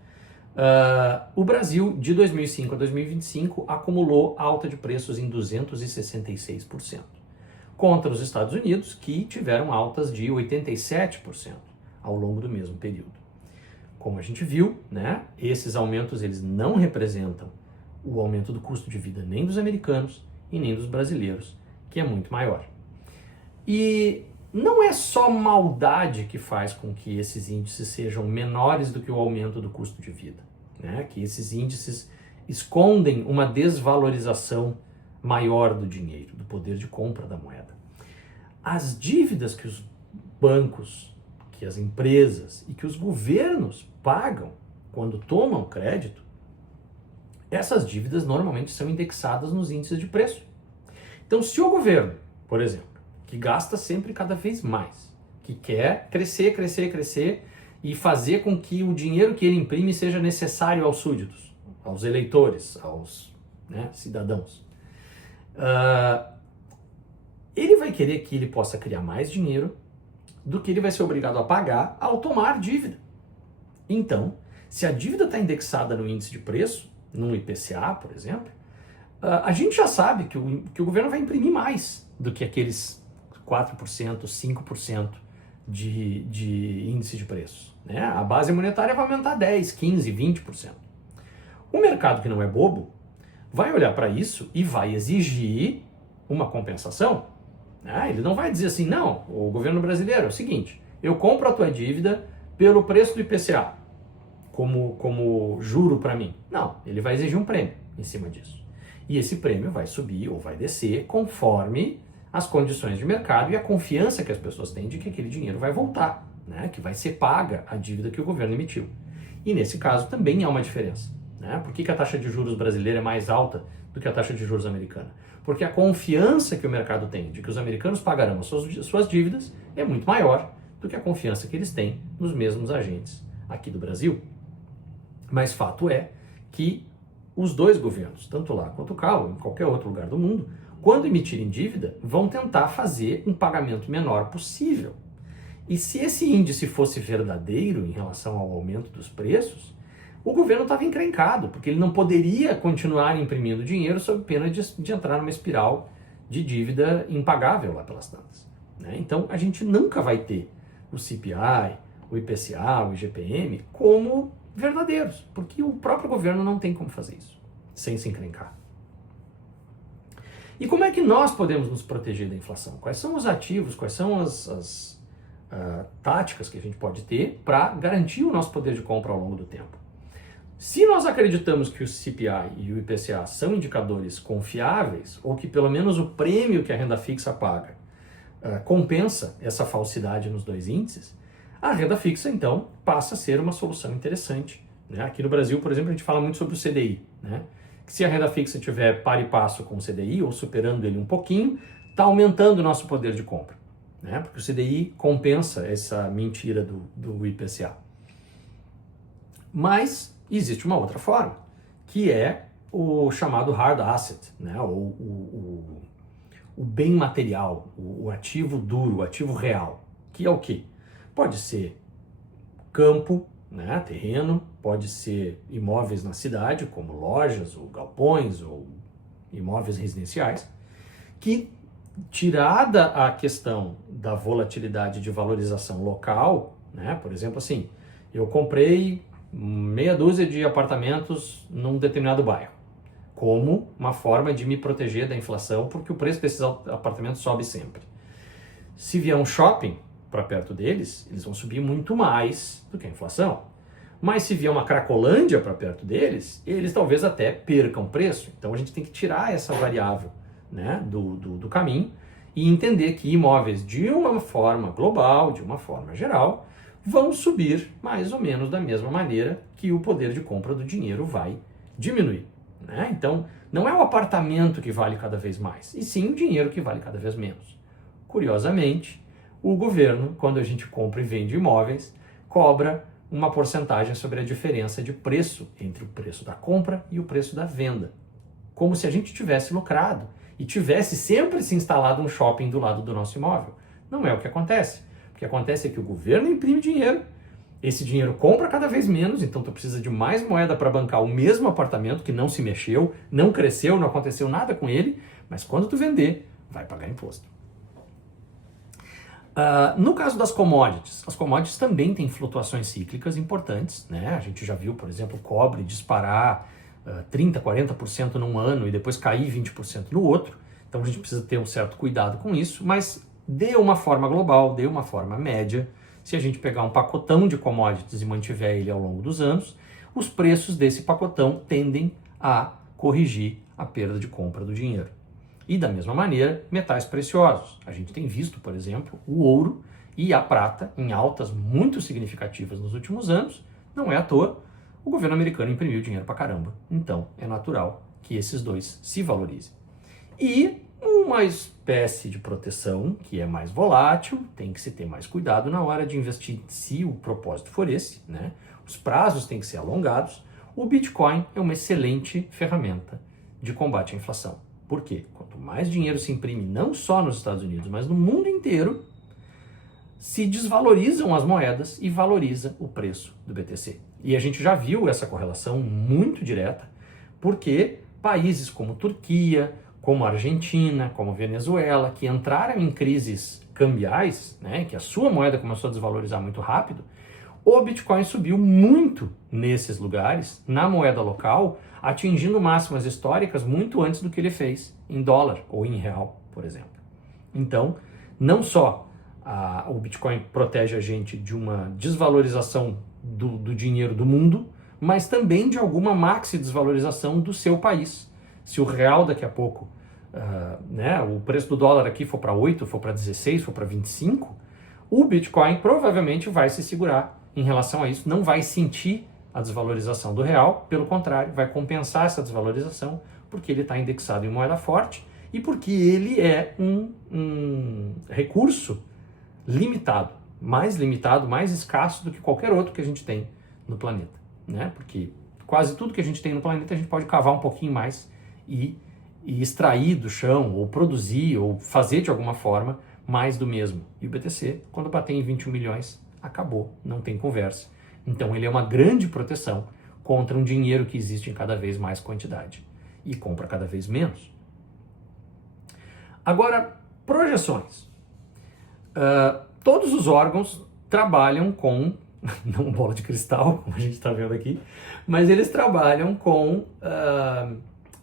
o Brasil, de 2005 a 2025, acumulou alta de preços em 266%, contra os Estados Unidos, que tiveram altas de 87% ao longo do mesmo período. Como a gente viu, né, esses aumentos eles não representam o aumento do custo de vida nem dos americanos e nem dos brasileiros, que é muito maior. E não é só maldade que faz com que esses índices sejam menores do que o aumento do custo de vida, né? Que esses índices escondem uma desvalorização maior do dinheiro, do poder de compra da moeda. As dívidas que os bancos, que as empresas e que os governos pagam quando tomam crédito, essas dívidas normalmente são indexadas nos índices de preço. Então, se o governo, por exemplo, que gasta sempre cada vez mais, que quer crescer, crescer, crescer e fazer com que o dinheiro que ele imprime seja necessário aos súditos, aos eleitores, aos cidadãos, ele vai querer que ele possa criar mais dinheiro do que ele vai ser obrigado a pagar ao tomar dívida. Então, se a dívida está indexada no índice de preço, no IPCA, por exemplo, a gente já sabe que o governo vai imprimir mais do que aqueles 4%, 5% de índice de preços, né? A base monetária vai aumentar 10%, 15%, 20%. O mercado, que não é bobo, vai olhar para isso e vai exigir uma compensação. Ele não vai dizer assim, não, o governo brasileiro é o seguinte, eu compro a tua dívida pelo preço do IPCA, como juro para mim. Não, ele vai exigir um prêmio em cima disso. E esse prêmio vai subir ou vai descer conforme as condições de mercado e a confiança que as pessoas têm de que aquele dinheiro vai voltar, né? Que vai ser paga a dívida que o governo emitiu. E nesse caso também há uma diferença, né? Por que a taxa de juros brasileira é mais alta do que a taxa de juros americana? Porque a confiança que o mercado tem de que os americanos pagarão as suas dívidas é muito maior do que a confiança que eles têm nos mesmos agentes aqui do Brasil. Mas fato é que os dois governos, tanto lá quanto cá, ou em qualquer outro lugar do mundo, quando emitirem dívida, vão tentar fazer um pagamento menor possível. E se esse índice fosse verdadeiro em relação ao aumento dos preços, o governo estava encrencado, porque ele não poderia continuar imprimindo dinheiro sob pena de entrar numa espiral de dívida impagável lá pelas tantas, né? Então a gente nunca vai ter o CPI, o IPCA, o IGPM como verdadeiros, porque o próprio governo não tem como fazer isso sem se encrencar. E como é que nós podemos nos proteger da inflação? Quais são os ativos, quais são as táticas que a gente pode ter para garantir o nosso poder de compra ao longo do tempo? Se nós acreditamos que o CPI e o IPCA são indicadores confiáveis, ou que pelo menos o prêmio que a renda fixa paga compensa essa falsidade nos dois índices, a renda fixa, então, passa a ser uma solução interessante, né? Aqui no Brasil, por exemplo, a gente fala muito sobre o CDI, né? Que se a renda fixa tiver par e passo com o CDI, ou superando ele um pouquinho, está aumentando o nosso poder de compra, né? Porque o CDI compensa essa mentira do IPCA. Mas existe uma outra forma, que é o chamado hard asset, né? O bem material, o ativo duro, o ativo real, que é o quê? Pode ser campo, né, terreno, pode ser imóveis na cidade, como lojas ou galpões ou imóveis residenciais, que, tirada a questão da volatilidade de valorização local, né, por exemplo assim, eu comprei meia dúzia de apartamentos num determinado bairro, como uma forma de me proteger da inflação, porque o preço desses apartamentos sobe sempre. Se vier um shopping para perto deles, eles vão subir muito mais do que a inflação. Mas se vier uma Cracolândia para perto deles, eles talvez até percam preço. Então a gente tem que tirar essa variável, né, do caminho e entender que imóveis de uma forma global, de uma forma geral, vão subir mais ou menos da mesma maneira que o poder de compra do dinheiro vai diminuir, né? Então não é o apartamento que vale cada vez mais, e sim o dinheiro que vale cada vez menos. Curiosamente, o governo, quando a gente compra e vende imóveis, cobra uma porcentagem sobre a diferença de preço entre o preço da compra e o preço da venda. Como se a gente tivesse lucrado e tivesse sempre se instalado um shopping do lado do nosso imóvel. Não é o que acontece. O que acontece é que o governo imprime dinheiro, esse dinheiro compra cada vez menos, então tu precisa de mais moeda para bancar o mesmo apartamento que não se mexeu, não cresceu, não aconteceu nada com ele, mas quando tu vender, vai pagar imposto. No caso das commodities, as commodities também têm flutuações cíclicas importantes, né? A gente já viu, por exemplo, o cobre disparar 30%, 40% num ano e depois cair 20% no outro. Então a gente precisa ter um certo cuidado com isso, mas de uma forma global, de uma forma média, se a gente pegar um pacotão de commodities e mantiver ele ao longo dos anos, os preços desse pacotão tendem a corrigir a perda de compra do dinheiro. E da mesma maneira, metais preciosos. A gente tem visto, por exemplo, o ouro e a prata em altas muito significativas nos últimos anos. Não é à toa, o governo americano imprimiu dinheiro pra caramba. Então, é natural que esses dois se valorizem. E uma espécie de proteção que é mais volátil, tem que se ter mais cuidado na hora de investir, se o propósito for esse, né? Os prazos têm que ser alongados. O Bitcoin é uma excelente ferramenta de combate à inflação. Por quê? Quanto mais dinheiro se imprime, não só nos Estados Unidos, mas no mundo inteiro, se desvalorizam as moedas e valoriza o preço do BTC. E a gente já viu essa correlação muito direta, porque países como Turquia, como Argentina, como Venezuela, que entraram em crises cambiais, né, que a sua moeda começou a desvalorizar muito rápido, o Bitcoin subiu muito nesses lugares, na moeda local, atingindo máximas históricas muito antes do que ele fez em dólar ou em real, por exemplo. Então, não só o Bitcoin protege a gente de uma desvalorização do dinheiro do mundo, mas também de alguma maxi desvalorização do seu país. Se o real daqui a pouco, o preço do dólar aqui for para 8, for para 16, for para 25, o Bitcoin provavelmente vai se segurar em relação a isso, não vai sentir a desvalorização do real, pelo contrário, vai compensar essa desvalorização, porque ele está indexado em moeda forte e porque ele é um recurso limitado, mais escasso do que qualquer outro que a gente tem no planeta, né? Porque quase tudo que a gente tem no planeta a gente pode cavar um pouquinho mais e extrair do chão, ou produzir, ou fazer de alguma forma mais do mesmo. E o BTC, quando bater em 21 milhões, acabou, não tem conversa. Então ele é uma grande proteção contra um dinheiro que existe em cada vez mais quantidade e compra cada vez menos. Agora, projeções. Todos os órgãos trabalham com, não bola de cristal, como a gente está vendo aqui, mas eles trabalham com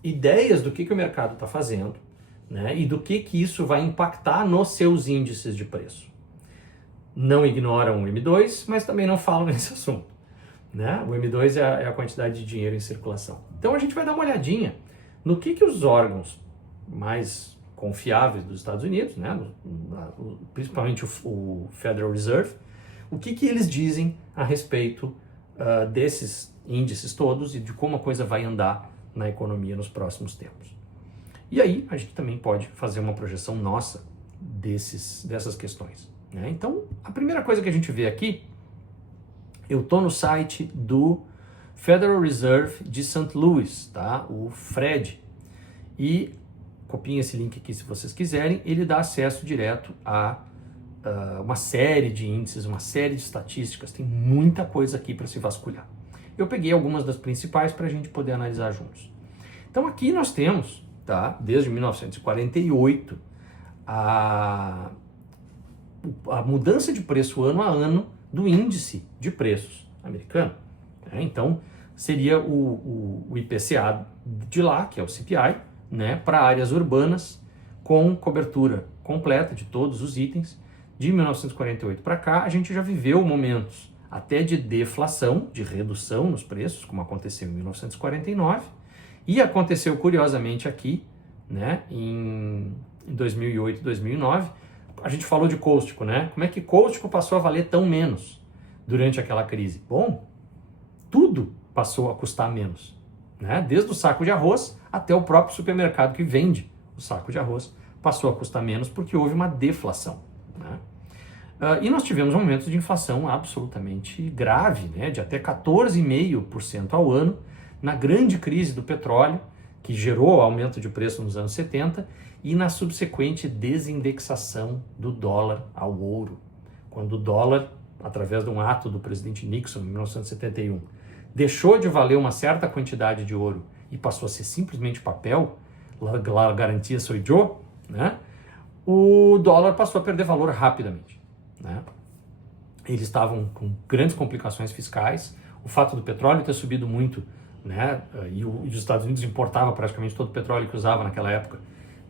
ideias do que o mercado está fazendo, né, e do que isso vai impactar nos seus índices de preço. Não ignoram o M2, mas também não falam nesse assunto. Né? O M2 é a quantidade de dinheiro em circulação. Então a gente vai dar uma olhadinha no que os órgãos mais confiáveis dos Estados Unidos, né, principalmente o Federal Reserve, o que eles dizem a respeito desses índices todos e de como a coisa vai andar na economia nos próximos tempos. E aí a gente também pode fazer uma projeção nossa dessas questões. Né? Então, a primeira coisa que a gente vê aqui, eu estou no site do Federal Reserve de St. Louis, tá? O FRED, e copiem esse link aqui se vocês quiserem, ele dá acesso direto a uma série de índices, uma série de estatísticas, tem muita coisa aqui para se vasculhar. Eu peguei algumas das principais para a gente poder analisar juntos. Então aqui nós temos, tá, desde 1948, a mudança de preço ano a ano do índice de preços americano. Né? Então, seria o IPCA de lá, que é o CPI, né, para áreas urbanas, com cobertura completa de todos os itens. De 1948 para cá, a gente já viveu momentos até de deflação, de redução nos preços, como aconteceu em 1949, e aconteceu curiosamente aqui, né, em 2008 e 2009, a gente falou de cáustico, né? Como é que cáustico passou a valer tão menos durante aquela crise? Bom, tudo passou a custar menos, né? Desde o saco de arroz até o próprio supermercado que vende o saco de arroz passou a custar menos porque houve uma deflação, né? E nós tivemos momentos de inflação absolutamente grave, né? De até 14,5% ao ano, na grande crise do petróleo, que gerou aumento de preço nos anos 70, e na subsequente desindexação do dólar ao ouro. Quando o dólar, através de um ato do presidente Nixon em 1971, deixou de valer uma certa quantidade de ouro e passou a ser simplesmente papel, la garantia soy yo, né? O dólar passou a perder valor rapidamente. Né? Eles estavam com grandes complicações fiscais, o fato do petróleo ter subido muito, né? E os Estados Unidos importava praticamente todo o petróleo que usava naquela época,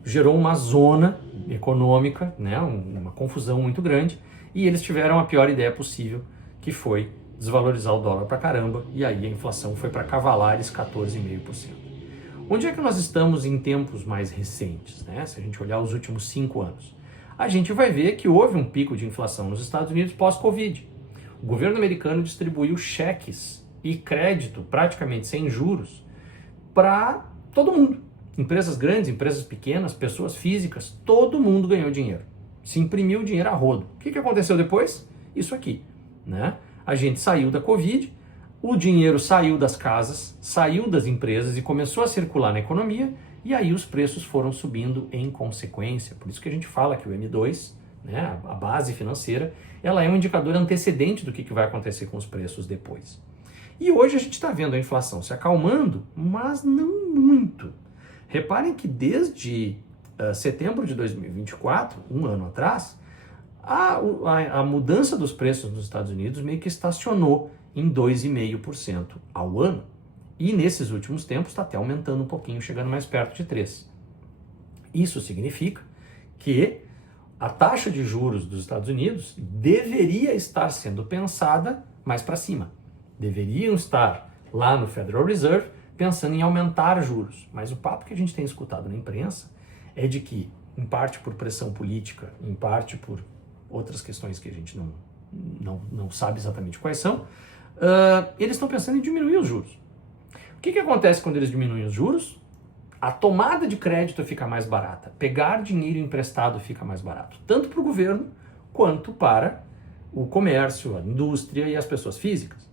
gerou uma zona econômica, né, uma confusão muito grande, e eles tiveram a pior ideia possível, que foi desvalorizar o dólar pra caramba, e aí a inflação foi para cavalares 14,5%. Onde é que nós estamos em tempos mais recentes, né? Se a gente olhar os últimos 5 anos? A gente vai ver que houve um pico de inflação nos Estados Unidos pós-Covid. O governo americano distribuiu cheques e crédito praticamente sem juros para todo mundo. Empresas grandes, empresas pequenas, pessoas físicas, todo mundo ganhou dinheiro. Se imprimiu dinheiro a rodo. O que aconteceu depois? Isso aqui, né? A gente saiu da Covid, o dinheiro saiu das casas, saiu das empresas e começou a circular na economia, e aí os preços foram subindo em consequência. Por isso que a gente fala que o M2, né, a base financeira, ela é um indicador antecedente do que vai acontecer com os preços depois. E hoje a gente está vendo a inflação se acalmando, mas não muito. Reparem que desde setembro de 2024, um ano atrás, a mudança dos preços nos Estados Unidos meio que estacionou em 2,5% ao ano. E nesses últimos tempos está até aumentando um pouquinho, chegando mais perto de 3%. Isso significa que a taxa de juros dos Estados Unidos deveria estar sendo pensada mais para cima. Deveriam estar lá no Federal Reserve pensando em aumentar juros. Mas o papo que a gente tem escutado na imprensa é de que, em parte por pressão política, em parte por outras questões que a gente não sabe exatamente quais são, eles estão pensando em diminuir os juros. O que acontece quando eles diminuem os juros? A tomada de crédito fica mais barata, pegar dinheiro emprestado fica mais barato, tanto para o governo quanto para o comércio, a indústria e as pessoas físicas.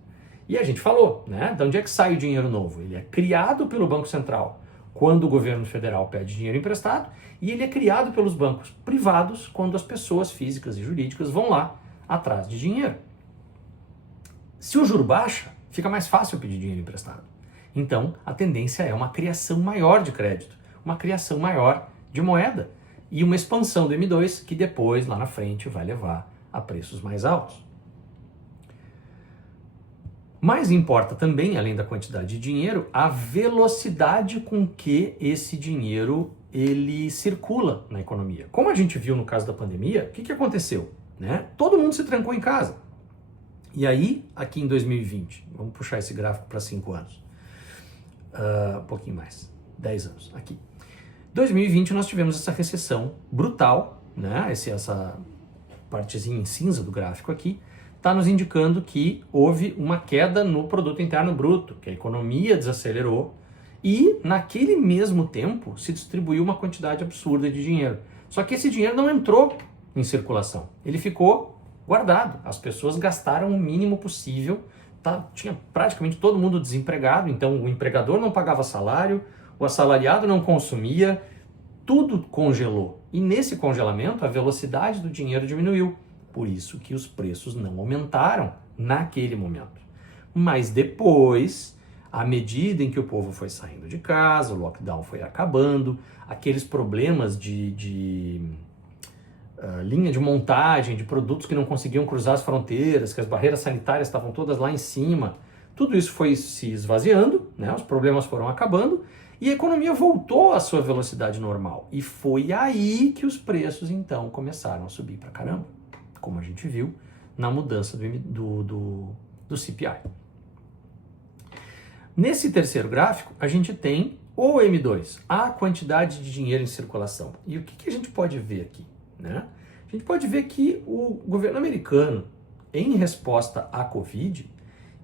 E a gente falou, né? De onde é que sai o dinheiro novo? Ele é criado pelo Banco Central quando o governo federal pede dinheiro emprestado, e ele é criado pelos bancos privados quando as pessoas físicas e jurídicas vão lá atrás de dinheiro. Se o juro baixa, fica mais fácil pedir dinheiro emprestado. Então, a tendência é uma criação maior de crédito, uma criação maior de moeda e uma expansão do M2 que depois, lá na frente, vai levar a preços mais altos. Mas importa também, além da quantidade de dinheiro, a velocidade com que esse dinheiro ele circula na economia. Como a gente viu no caso da pandemia, o que aconteceu? Né? Todo mundo se trancou em casa. E aí, aqui em 2020, vamos puxar esse gráfico para 5 anos, um pouquinho mais, 10 anos, aqui. 2020 nós tivemos essa recessão brutal, né? Essa partezinha em cinza do gráfico aqui, está nos indicando que houve uma queda no produto interno bruto, que a economia desacelerou e naquele mesmo tempo se distribuiu uma quantidade absurda de dinheiro. Só que esse dinheiro não entrou em circulação, ele ficou guardado. As pessoas gastaram o mínimo possível, tinha praticamente todo mundo desempregado, então o empregador não pagava salário, o assalariado não consumia, tudo congelou. E nesse congelamento a velocidade do dinheiro diminuiu. Por isso que os preços não aumentaram naquele momento. Mas depois, à medida em que o povo foi saindo de casa, o lockdown foi acabando, aqueles problemas de linha de montagem, de produtos que não conseguiam cruzar as fronteiras, que as barreiras sanitárias estavam todas lá em cima, tudo isso foi se esvaziando, né? Os problemas foram acabando e a economia voltou à sua velocidade normal. E foi aí que os preços, então, começaram a subir pra caramba, como a gente viu na mudança do CPI. Nesse terceiro gráfico, a gente tem o M2, a quantidade de dinheiro em circulação. E o que a gente pode ver aqui? Né? A gente pode ver que o governo americano, em resposta à Covid,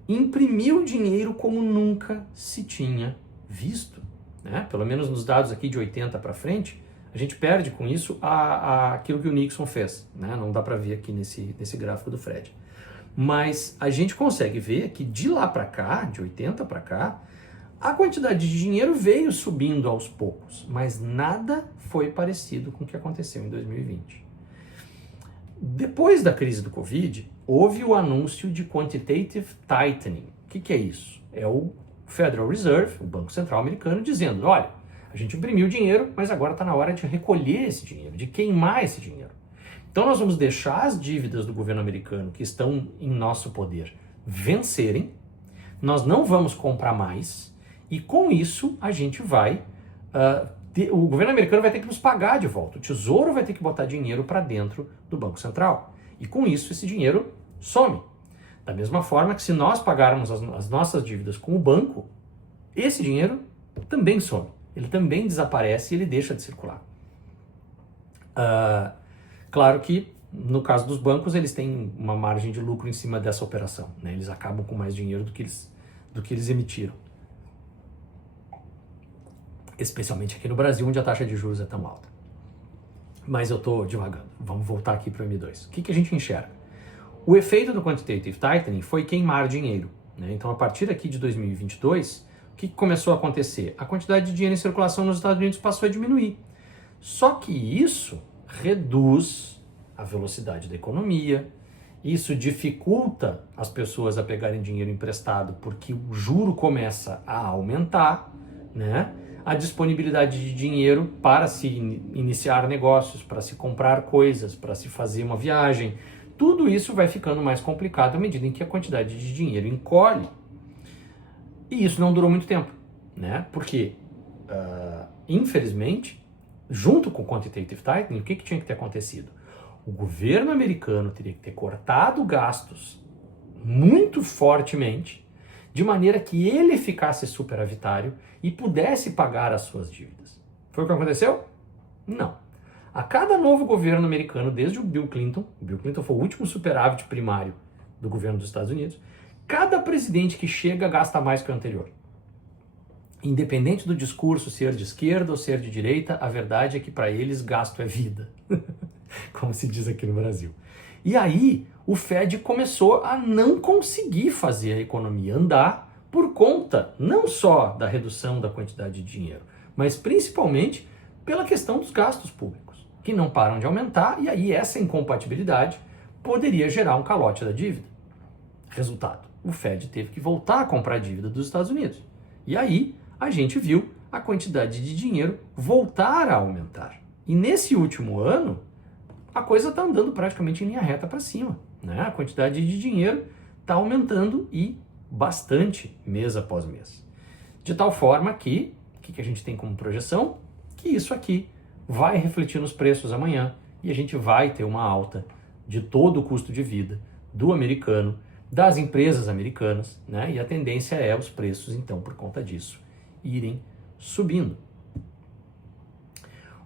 imprimiu dinheiro como nunca se tinha visto. Né? Pelo menos nos dados aqui de 80 para frente, a gente perde com isso aquilo que o Nixon fez. Né? Não dá para ver aqui nesse gráfico do Fred. Mas a gente consegue ver que de lá para cá, de 80 para cá, a quantidade de dinheiro veio subindo aos poucos, mas nada foi parecido com o que aconteceu em 2020. Depois da crise do Covid, houve o anúncio de quantitative tightening. O que é isso? É o Federal Reserve, o Banco Central americano, dizendo, olha, a gente imprimiu dinheiro, mas agora está na hora de recolher esse dinheiro, de queimar esse dinheiro. Então nós vamos deixar as dívidas do governo americano que estão em nosso poder vencerem, nós não vamos comprar mais, e com isso a gente vai, o governo americano vai ter que nos pagar de volta, o Tesouro vai ter que botar dinheiro para dentro do Banco Central, e com isso esse dinheiro some. Da mesma forma que se nós pagarmos as nossas dívidas com o banco, esse dinheiro também some, ele também desaparece e ele deixa de circular. Claro que no caso dos bancos eles têm uma margem de lucro em cima dessa operação, né? Eles acabam com mais dinheiro do que eles emitiram. Especialmente aqui no Brasil, onde a taxa de juros é tão alta. Mas eu estou divagando. Vamos voltar aqui para o M2. O que a gente enxerga? O efeito do quantitative tightening foi queimar dinheiro. Né? Então, a partir aqui de 2022, o que começou a acontecer? A quantidade de dinheiro em circulação nos Estados Unidos passou a diminuir. Só que isso reduz a velocidade da economia, isso dificulta as pessoas a pegarem dinheiro emprestado porque o juro começa a aumentar, né? A disponibilidade de dinheiro para se iniciar negócios, para se comprar coisas, para se fazer uma viagem, tudo isso vai ficando mais complicado à medida em que a quantidade de dinheiro encolhe. E isso não durou muito tempo, né? Porque, infelizmente, junto com o quantitative tightening, o que tinha que ter acontecido? O governo americano teria que ter cortado gastos muito fortemente, de maneira que ele ficasse superavitário e pudesse pagar as suas dívidas. Foi o que aconteceu? Não. A cada novo governo americano, desde o Bill Clinton foi o último superávit primário do governo dos Estados Unidos, cada presidente que chega gasta mais que o anterior. Independente do discurso ser de esquerda ou ser de direita, a verdade é que para eles gasto é vida, como se diz aqui no Brasil. E aí o Fed começou a não conseguir fazer a economia andar por conta não só da redução da quantidade de dinheiro, mas principalmente pela questão dos gastos públicos, que não param de aumentar, e aí essa incompatibilidade poderia gerar um calote da dívida. Resultado, o Fed teve que voltar a comprar dívida dos Estados Unidos. E aí a gente viu a quantidade de dinheiro voltar a aumentar. E nesse último ano, a coisa está andando praticamente em linha reta para cima, né? A quantidade de dinheiro está aumentando e bastante mês após mês. De tal forma que, o que a gente tem como projeção? Que isso aqui vai refletir nos preços amanhã e a gente vai ter uma alta de todo o custo de vida do americano, das empresas americanas, né? E a tendência é os preços, então, por conta disso, irem subindo.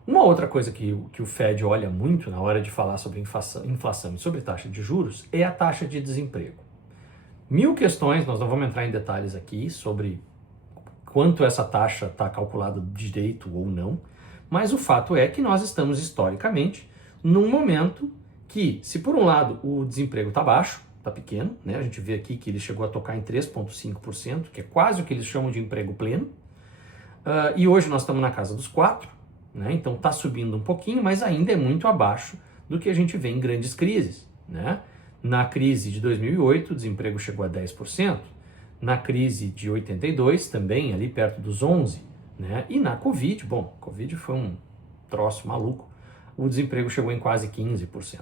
Uma outra coisa que o Fed olha muito na hora de falar sobre inflação e sobre taxa de juros é a taxa de desemprego. Mil questões, nós não vamos entrar em detalhes aqui sobre quanto essa taxa está calculada direito ou não, mas o fato é que nós estamos historicamente num momento que, se por um lado o desemprego está baixo, está pequeno, né? A gente vê aqui que ele chegou a tocar em 3,5%, que é quase o que eles chamam de emprego pleno, e hoje nós estamos na casa dos 4%, né? Então está subindo um pouquinho, mas ainda é muito abaixo do que a gente vê em grandes crises, né? Na crise de 2008, o desemprego chegou a 10%, na crise de 82 também, ali perto dos 11%, né? E na Covid, bom, Covid foi um troço maluco, o desemprego chegou em quase 15%.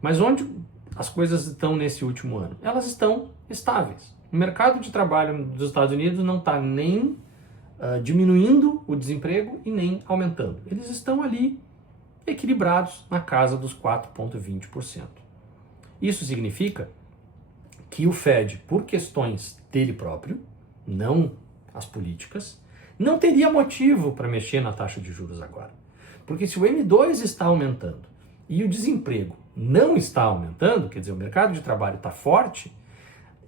Mas onde as coisas estão nesse último ano? Elas estão estáveis. O mercado de trabalho dos Estados Unidos não está nem diminuindo o desemprego e nem aumentando. Eles estão ali equilibrados na casa dos 4,20%. Isso significa que o Fed, por questões dele próprio, não as políticas, não teria motivo para mexer na taxa de juros agora. Porque se o M2 está aumentando e o desemprego não está aumentando, quer dizer, o mercado de trabalho está forte,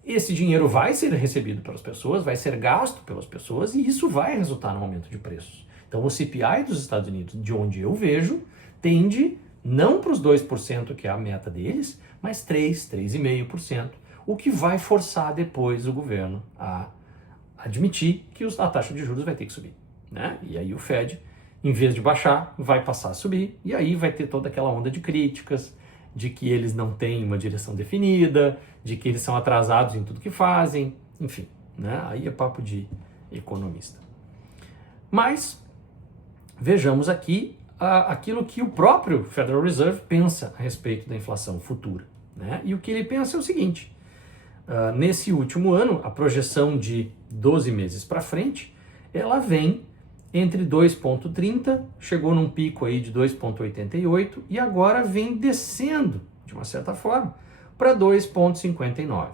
esse dinheiro vai ser recebido pelas pessoas, vai ser gasto pelas pessoas e isso vai resultar no aumento de preços. Então o CPI dos Estados Unidos, de onde eu vejo, tende não para os 2%, que é a meta deles, mas 3,5%, o que vai forçar depois o governo a admitir que a taxa de juros vai ter que subir, né? E aí o Fed, em vez de baixar, vai passar a subir e aí vai ter toda aquela onda de críticas, de que eles não têm uma direção definida, de que eles são atrasados em tudo que fazem, enfim, né? Aí é papo de economista. Mas vejamos aqui aquilo que o próprio Federal Reserve pensa a respeito da inflação futura, né? E o que ele pensa é o seguinte: nesse último ano, a projeção de 12 meses para frente, ela vem entre 2,30, chegou num pico aí de 2,88 e agora vem descendo, de uma certa forma, para 2,59.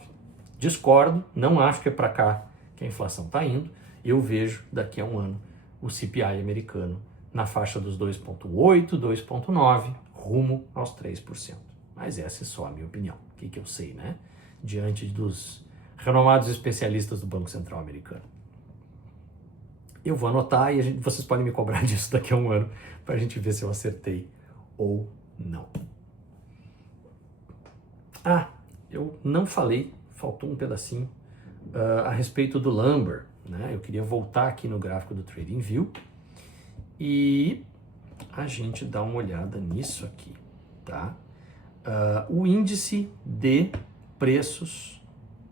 Discordo, não acho que é para cá que a inflação está indo. Eu vejo daqui a um ano o CPI americano na faixa dos 2,8, 2,9, rumo aos 3%. Mas essa é só a minha opinião. O que eu sei, né? Diante dos renomados especialistas do Banco Central americano. Eu vou anotar e vocês podem me cobrar disso daqui a um ano para a gente ver se eu acertei ou não. Eu não falei, faltou um pedacinho, a respeito do lumber, né? Eu queria voltar aqui no gráfico do TradingView e a gente dá uma olhada nisso aqui, tá? O índice de preços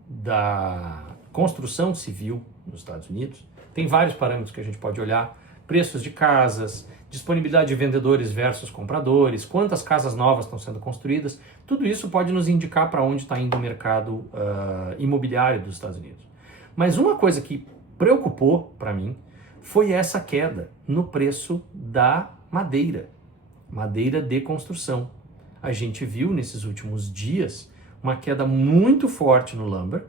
da construção civil nos Estados Unidos tem vários parâmetros que a gente pode olhar: preços de casas, disponibilidade de vendedores versus compradores, quantas casas novas estão sendo construídas. Tudo isso pode nos indicar para onde está indo o mercado imobiliário dos Estados Unidos. Mas uma coisa que preocupou para mim foi essa queda no preço da madeira de construção. A gente viu nesses últimos dias uma queda muito forte no lumber,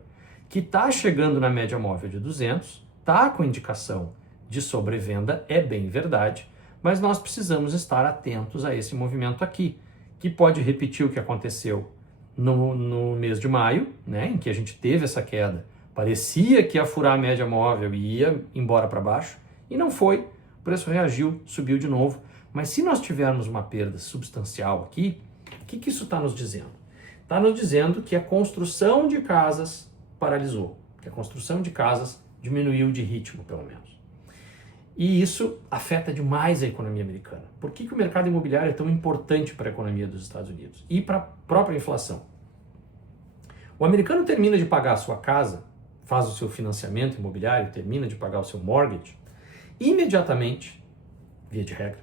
que está chegando na média móvel de 200, está com indicação de sobrevenda, é bem verdade, mas nós precisamos estar atentos a esse movimento aqui, que pode repetir o que aconteceu no mês de maio, né, em que a gente teve essa queda, parecia que ia furar a média móvel e ia embora para baixo, e não foi, o preço reagiu, subiu de novo. Mas se nós tivermos uma perda substancial aqui, o que isso está nos dizendo? Está nos dizendo que a construção de casas paralisou, que a construção de casas diminuiu de ritmo, pelo menos. E isso afeta demais a economia americana. Por que o mercado imobiliário é tão importante para a economia dos Estados Unidos e para a própria inflação? O americano termina de pagar a sua casa, faz o seu financiamento imobiliário, termina de pagar o seu mortgage, imediatamente, via de regra,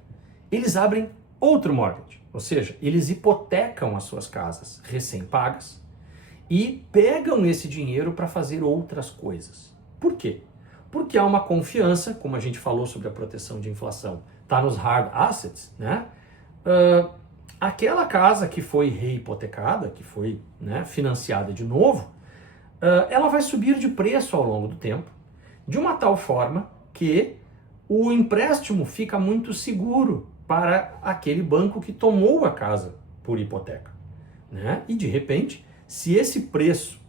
eles abrem outro mortgage, ou seja, eles hipotecam as suas casas recém-pagas e pegam esse dinheiro para fazer outras coisas. Por quê? Porque há uma confiança, como a gente falou sobre a proteção de inflação, está nos hard assets, né? Aquela casa que foi reipotecada, que foi, né, financiada de novo, ela vai subir de preço ao longo do tempo, de uma tal forma que o empréstimo fica muito seguro para aquele banco que tomou a casa por hipoteca, né? E de repente, se esse preço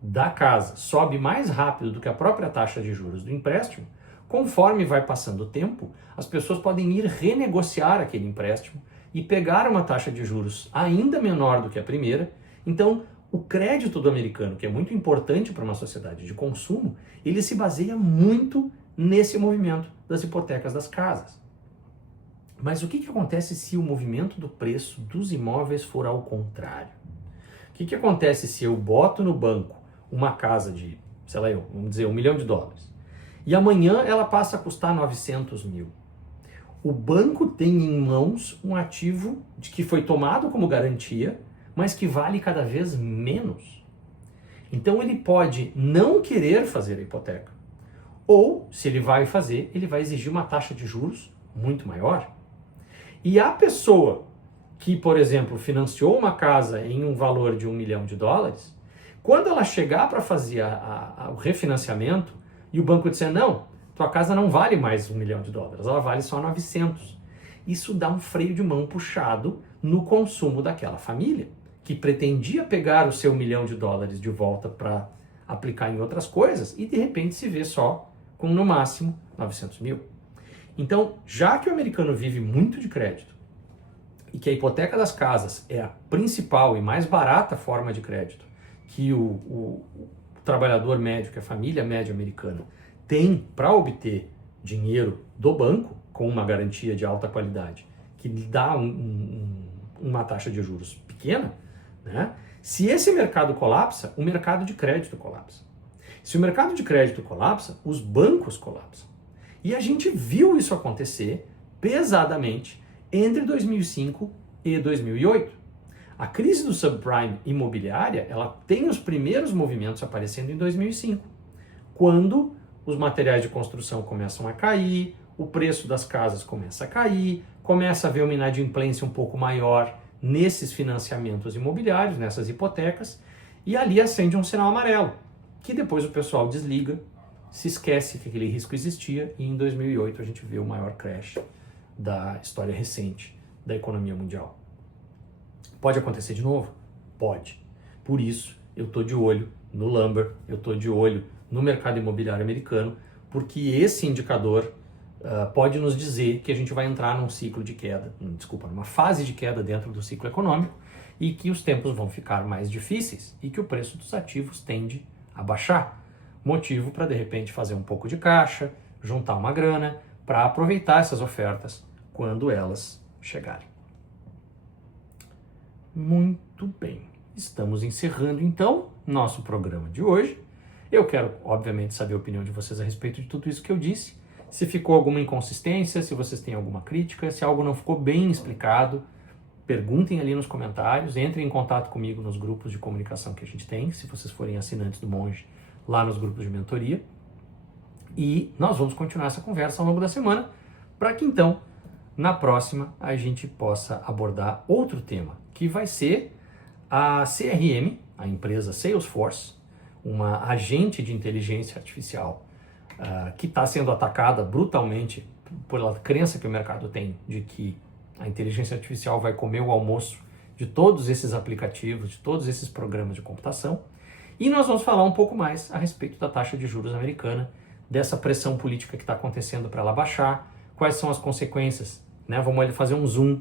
da casa sobe mais rápido do que a própria taxa de juros do empréstimo, conforme vai passando o tempo, as pessoas podem ir renegociar aquele empréstimo e pegar uma taxa de juros ainda menor do que a primeira. Então, o crédito do americano, que é muito importante para uma sociedade de consumo, ele se baseia muito nesse movimento das hipotecas das casas. Mas o que acontece se o movimento do preço dos imóveis for ao contrário? O que acontece se eu boto no banco uma casa de, sei lá, vamos dizer, $1 milhão, e amanhã ela passa a custar 900 mil? O banco tem em mãos um ativo de que foi tomado como garantia, mas que vale cada vez menos. Então ele pode não querer fazer a hipoteca, ou, se ele vai fazer, ele vai exigir uma taxa de juros muito maior. E a pessoa que, por exemplo, financiou uma casa em um valor de $1 milhão, quando ela chegar para fazer o refinanciamento e o banco disser, não, tua casa não vale mais $1 milhão, ela vale só 900. Isso dá um freio de mão puxado no consumo daquela família, que pretendia pegar o seu $1 milhão de volta para aplicar em outras coisas e de repente se vê só com no máximo 900 mil. Então, já que o americano vive muito de crédito e que a hipoteca das casas é a principal e mais barata forma de crédito que o trabalhador médio, que a família média americana tem para obter dinheiro do banco com uma garantia de alta qualidade que lhe dá uma taxa de juros pequena, né? Se esse mercado colapsa, o mercado de crédito colapsa. Se o mercado de crédito colapsa, os bancos colapsam. E a gente viu isso acontecer pesadamente entre 2005 e 2008. A crise do subprime imobiliária, ela tem os primeiros movimentos aparecendo em 2005, quando os materiais de construção começam a cair, o preço das casas começa a cair, começa a haver uma inadimplência um pouco maior nesses financiamentos imobiliários, nessas hipotecas, e ali acende um sinal amarelo, que depois o pessoal desliga, se esquece que aquele risco existia, e em 2008 a gente vê o maior crash da história recente da economia mundial. Pode acontecer de novo? Pode. Por isso, eu estou de olho no lumber, eu estou de olho no mercado imobiliário americano, porque esse indicador pode nos dizer que a gente vai entrar num ciclo de queda, numa fase de queda dentro do ciclo econômico, e que os tempos vão ficar mais difíceis e que o preço dos ativos tende a baixar. Motivo para, de repente, fazer um pouco de caixa, juntar uma grana, para aproveitar essas ofertas quando elas chegarem. Muito bem, estamos encerrando então nosso programa de hoje. Eu quero, obviamente, saber a opinião de vocês a respeito de tudo isso que eu disse. Se ficou alguma inconsistência, se vocês têm alguma crítica, se algo não ficou bem explicado, perguntem ali nos comentários, entrem em contato comigo nos grupos de comunicação que a gente tem, se vocês forem assinantes do Monge, lá nos grupos de mentoria. E nós vamos continuar essa conversa ao longo da semana, para que então, na próxima, a gente possa abordar outro tema, que vai ser a CRM, a empresa Salesforce, uma agente de inteligência artificial que está sendo atacada brutalmente pela crença que o mercado tem de que a inteligência artificial vai comer o almoço de todos esses aplicativos, de todos esses programas de computação. E nós vamos falar um pouco mais a respeito da taxa de juros americana, dessa pressão política que está acontecendo para ela baixar, quais são as consequências, né? Vamos fazer um zoom,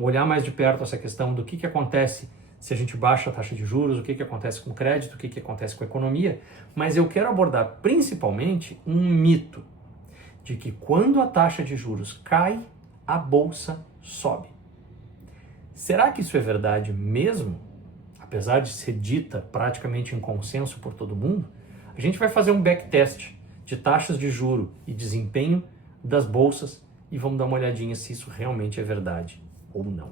olhar mais de perto essa questão do que acontece se a gente baixa a taxa de juros, o que acontece com o crédito, o que acontece com a economia, mas eu quero abordar principalmente um mito de que quando a taxa de juros cai, a bolsa sobe. Será que isso é verdade mesmo? apesar de ser dita praticamente em consenso por todo mundo, a gente vai fazer um backtest de taxas de juro e desempenho das bolsas e vamos dar uma olhadinha se isso realmente é verdade ou não.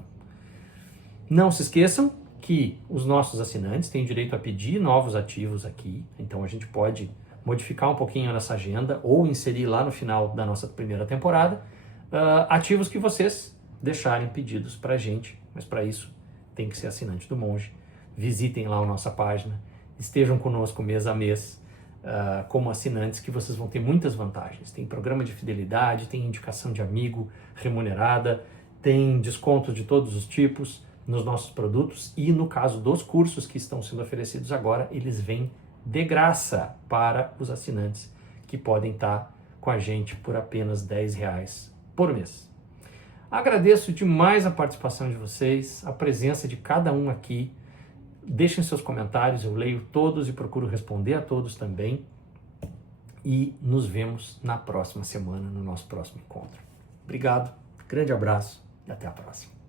Não se esqueçam que os nossos assinantes têm direito a pedir novos ativos aqui, então a gente pode modificar um pouquinho nessa agenda ou inserir lá no final da nossa primeira temporada ativos que vocês deixarem pedidos para a gente, mas para isso tem que ser assinante do Monge. Visitem lá a nossa página, estejam conosco mês a mês como assinantes, que vocês vão ter muitas vantagens. Tem programa de fidelidade, tem indicação de amigo remunerada, tem desconto de todos os tipos nos nossos produtos e no caso dos cursos que estão sendo oferecidos agora, eles vêm de graça para os assinantes que podem estar com a gente por apenas R$10 por mês. Agradeço demais a participação de vocês, a presença de cada um aqui. Deixem seus comentários, eu leio todos e procuro responder a todos também. E nos vemos na próxima semana, no nosso próximo encontro. Obrigado, grande abraço e até a próxima.